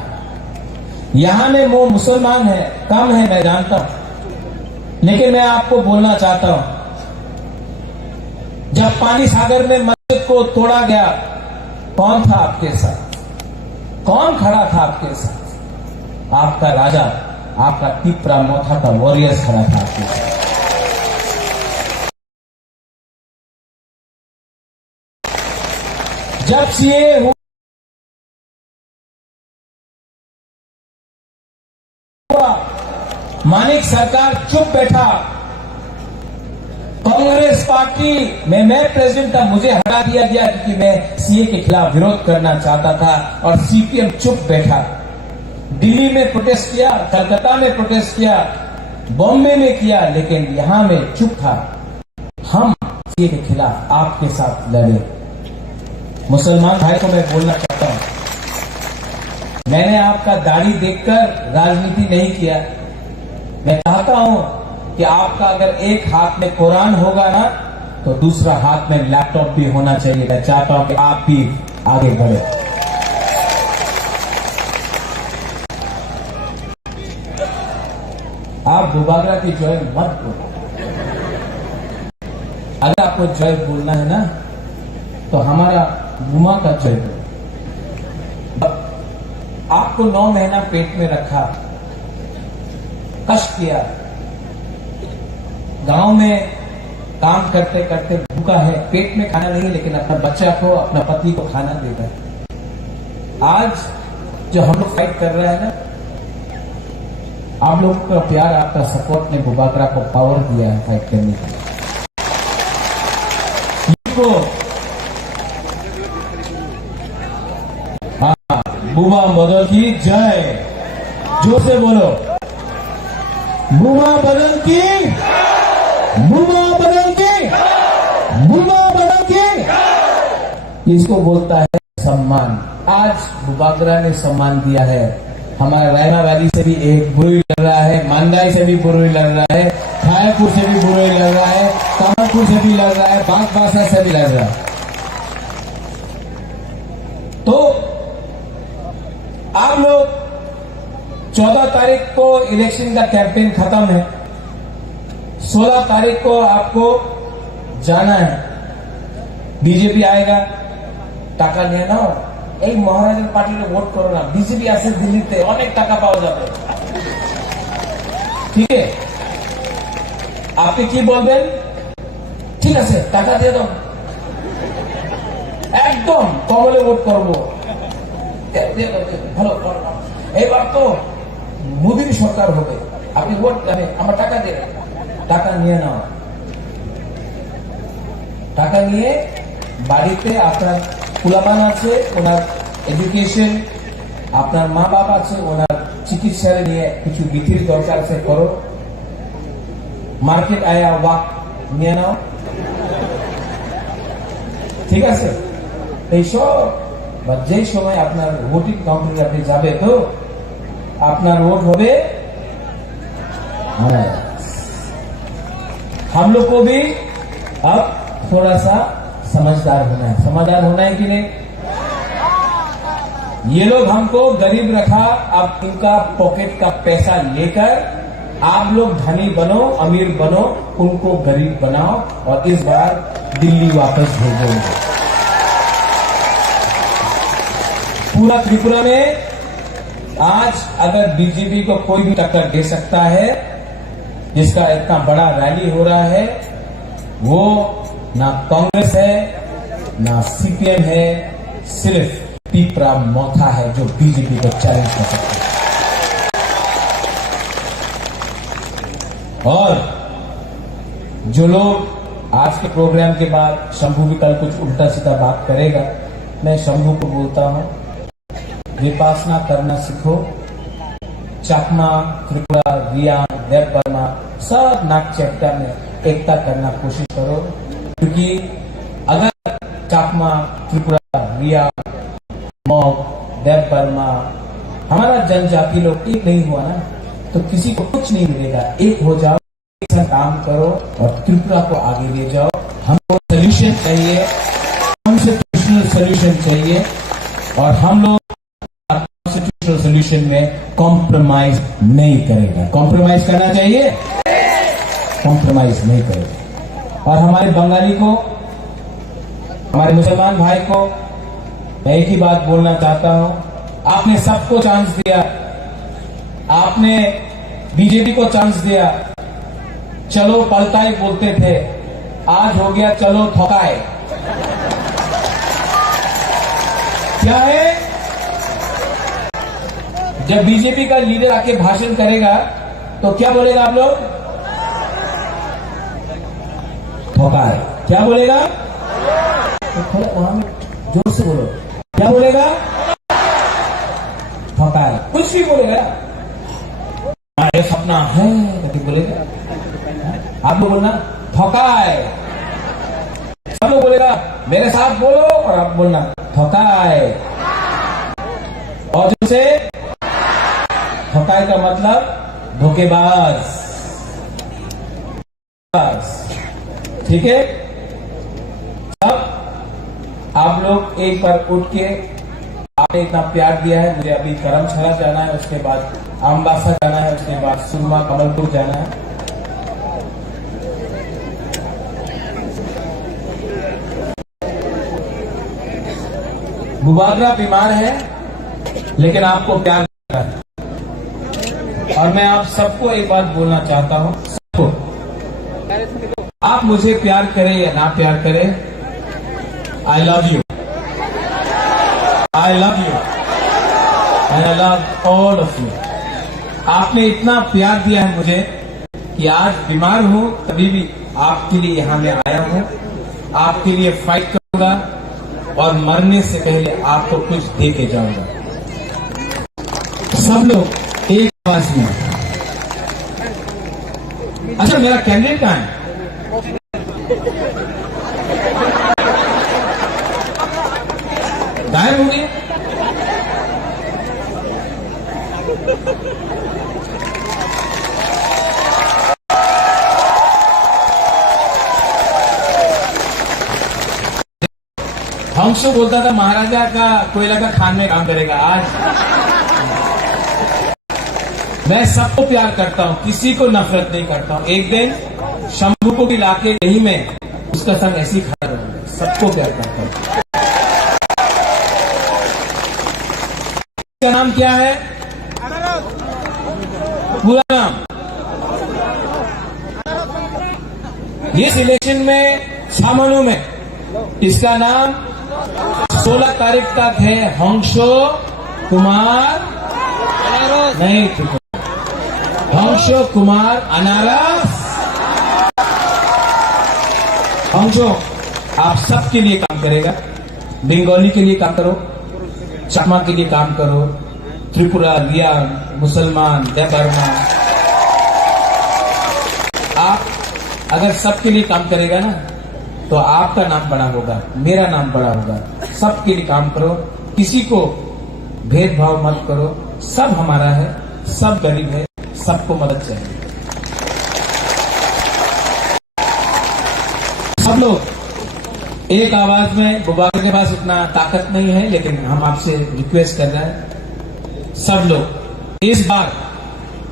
यहां में वो मुसलमान है, कम है, मैं जानता हूं, लेकिन मैं आपको बोलना चाहता हूं, जब पानी सागर में मस्जिद को तोड़ा गया, कौन था आपके साथ? कौन खड़ा था आपके साथ? आपका राजा, आपका तिपरा मोथा का वॉरियर्स खड़ा था आपके साथ। जब सीए हुआ, मानिक सरकार चुप बैठा। कांग्रेस पार्टी में मैं प्रेसिडेंट था, मुझे हटा दिया गया क्योंकि मैं सीए के खिलाफ विरोध करना चाहता था और सीपीएम चुप बैठा। दिल्ली में प्रोटेस्ट किया, कलकत्ता में प्रोटेस्ट किया, बॉम्बे में किया, लेकिन यहां में चुप था। हम सीए के खिलाफ आपके साथ लड़े। मुसलमान भाई को मैं बोलना चाहता हूं, मैंने आपका दाढ़ी देखकर राजनीति नहीं किया। मैं चाहता हूं कि आपका अगर एक हाथ में कुरान होगा ना, तो दूसरा हाथ में लैपटॉप भी होना चाहिए। मैं चाहता हूं कि आप भी आगे बढ़े। आप बुबागरा की जय मत बोलो। अगर आपको जय बोलना है ना, तो हमारा गुमा का जय बोलो। आपको 9 महीना पेट में रखा, कष्ट किया, गांव में काम करते करते भूखा है, पेट में खाना नहीं, लेकिन अपना बच्चा को, अपना पति को खाना देता है। आज जो हम लोग फाइट कर रहे हैं ना, आप लोगों का प्यार, आपका सपोर्ट ने बुबागरा को पावर दिया है फाइट करने के लिए। हाँ, बुबा बदल की जय, जोर से बोलो, बुबा बदल की, बुबा बदल की, बुबा बदल की। इसको बोलता है सम्मान। आज बुबागरा ने सम्मान दिया है। हमारा रायना वैली से भी एक बुरुई लड़ रहा है, मांदाई से भी बुरुई लड़ रहा है, खायपुर से भी बुरुई लड़ रहा है, कामापुर से भी लड़ रहा है, बागबासा से भी लड़ रहा है। तो आप लोग 14 तारीख को इलेक्शन का कैंपेन खत्म है, 16 तारीख को आपको जाना है। बीजेपी आएगा, টাকা নিয়ে নাও, এই মহারাজের পার্টিকে ভোট করো না, বিজেপি আছে দিল্লিতে, অনেক টাকা পাওয়া যাবে। ঠিক আছে, আপনি কি বলবেন? ঠিক আছে, টাকা দিয়ে দাও, একদম কমলে ভোট করবো, ভালো। এবার তো মোদীর সরকার হবে, আপনি ভোট দেবেন, আমার টাকা দেন। টাকা নিয়ে নাও, টাকা নিয়ে বাড়িতে আপনার কুলাবান আছে, ওনার এডুকেশন, আপনার মা বাবা আছে, ওনার চিকিৎসার নিয়ে কিছু বিধির দরকার আছে, করো। মার্কেট আয়া ওয়াক নিয়ে নাও, ঠিক আছে। এইসব যে সময় আপনার ভোটিং কাউন্টারে আপনি যাবে, তো আপনার ভোট হবে। हम लोग को भी अब थोड़ा सा समझदार होना है। समझदार होना है कि नहीं? ये लोग हमको गरीब रखा, अब इनका पॉकेट का पैसा लेकर आप लोग धनी बनो, अमीर बनो, उनको गरीब बनाओ और इस बार दिल्ली वापस भेजोगे। पूरा त्रिपुरा में आज अगर बीजेपी को कोई भी टक्कर दे सकता है, जिसका इतना बड़ा रैली हो रहा है, वो ना कांग्रेस है ना सीपीएम है, सिर्फ तिपरा मोथा है जो बीजेपी को चैलेंज कर सकता है। और जो लोग आज के प्रोग्राम के बाद शंभू भी कल कुछ उल्टा सीधा बात करेगा, मैं शंभू को बोलता हूं, विपासना करना सीखो। चकमा, त्रिपुरा, रियांग, देव बर्मा, सब नाग चैप्टा में एकता करना कोशिश करो, क्योंकि अगर चकमा, त्रिपुरा, रियांग, मॉग, देव बर्मा, हमारा जनजाति लोग एक नहीं हुआ ना तो किसी को कुछ नहीं मिलेगा। एक हो जाओ, एक साथ काम करो और त्रिपुरा को आगे ले जाओ। हमको सोल्यूशन चाहिए, कॉन्स्टिट्यूशनल सोल्यूशन चाहिए और हम लोग कॉन्स्टिट्यूशनल सोल्यूशन में कॉम्प्रोमाइज नहीं करेगा। कॉम्प्रोमाइज करना चाहिए, कॉम्प्रोमाइज नहीं करेगा। और हमारे बंगाली को, हमारे मुसलमान भाई को मैं एक ही बात बोलना चाहता हूं, आपने सबको चांस दिया, आपने बीजेपी को चांस दिया, चलो पलटाई बोलते थे, आज हो गया चलो ठोकाए। क्या है, जब बीजेपी का लीडर आके भाषण करेगा तो क्या बोलेगा आप लोग? ठोकाए। क्या बोलेगा? तो थोड़ा वहां जोर से बोलो, क्या बोलेगा? ठोकाए। कुछ भी बोलेगा, ये सपना है करके बोलेगा। आप लोग बोलना ठोकाए, सब लोग बोलेगा, मेरे साथ बोलो और आप बोलना ठोकाए। और जो से ठोकाए का मतलब धोखेबाज, ठीक है। अब आप लोग एक बार उठ के, आपने इतना प्यार दिया है, मुझे अभी धर्मशाला जाना है, उसके बाद अम्बासा जाना है, उसके बाद सुरमा कमलपुर जाना है। बुबागरा बीमार है लेकिन आपको प्यार करता है और मैं आप सबको एक बात बोलना चाहता हूं, सबको, आप मुझे प्यार करें या ना प्यार करें, I love you, I love you and I love all of you. आपने इतना प्यार दिया है मुझे कि आज बीमार हूं तभी भी आपके लिए यहां मैं आया हूं, आपके लिए फाइट करूंगा और मरने से पहले आपको कुछ दे के जाऊंगा। सब लोग एक आवाज में। अच्छा, मेरा कैंडिडेट कहां है? गायब हो गए? हंसो बोलता था महाराजा का कोयला का खान में काम करेगा। आज मैं सबको प्यार करता हूं, किसी को नफरत नहीं करता हूं। एक दिन शंभू को भी लाके नहीं में उसका संग ऐसी खड़ा रहूंगा, सबको प्यार करता हूं। इसका नाम क्या है? पूरा नाम? ये इलेक्शन में छामनू में इसका नाम 16 तारीख तक है हंसो कुमार, नहीं हंसो कुमार अनारस। हंसो आप सबके लिए काम करेगा, बंगाली के लिए काम करो, चाकमा के लिए काम करो, त्रिपुरा, रिया, मुसलमान, देवबर्मा। आप अगर सबके लिए काम करेगा ना तो आपका नाम बड़ा होगा, मेरा नाम बड़ा होगा। सबके लिए काम करो, किसी को भेदभाव मत करो, सब हमारा है, सब गरीब है, सबको मदद चाहिए। सब लोग एक आवाज में, बुबाकर के पास इतना ताकत नहीं है लेकिन हम आपसे रिक्वेस्ट कर रहे हैं, सब लोग इस बार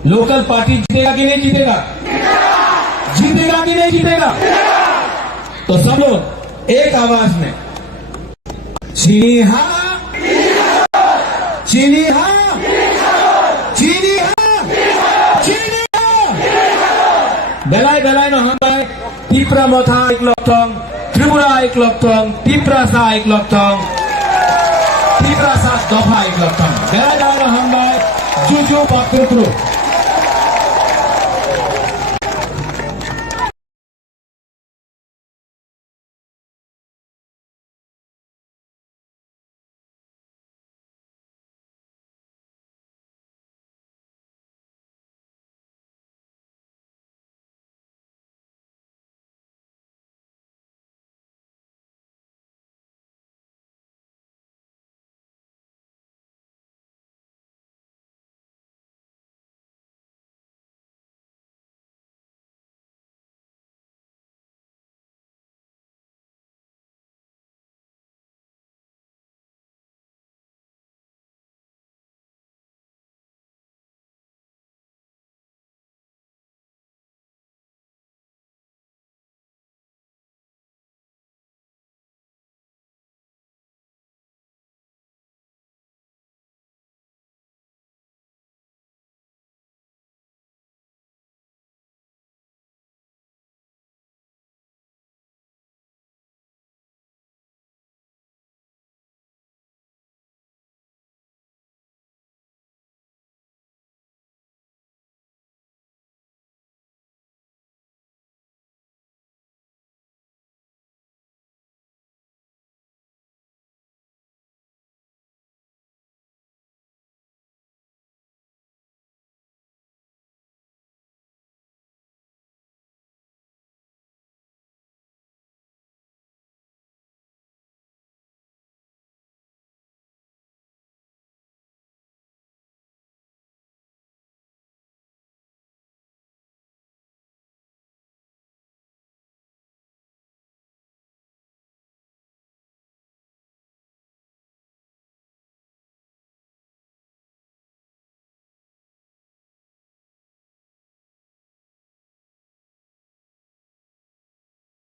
लोकल पार्टी जीतेगा कि नहीं जीतेगा? जीतेगा कि नहीं जीतेगा? तो सब लोग एक आवाज में चीनी हाँ, चीनी हाँ, चीनी हाँ, चीनी हाँ। बेलाई बेलाई न हमलाई त्रिपुरा मथा एक लक्टङ, त्रिपुरा एक लक्टङ, त्रिपुरा सा एक लक्टङ, त्रिपुरा सा दफा एक लक्टङ। बेलाई बेलाई न हमलाई जुजु पत्रुपुरु।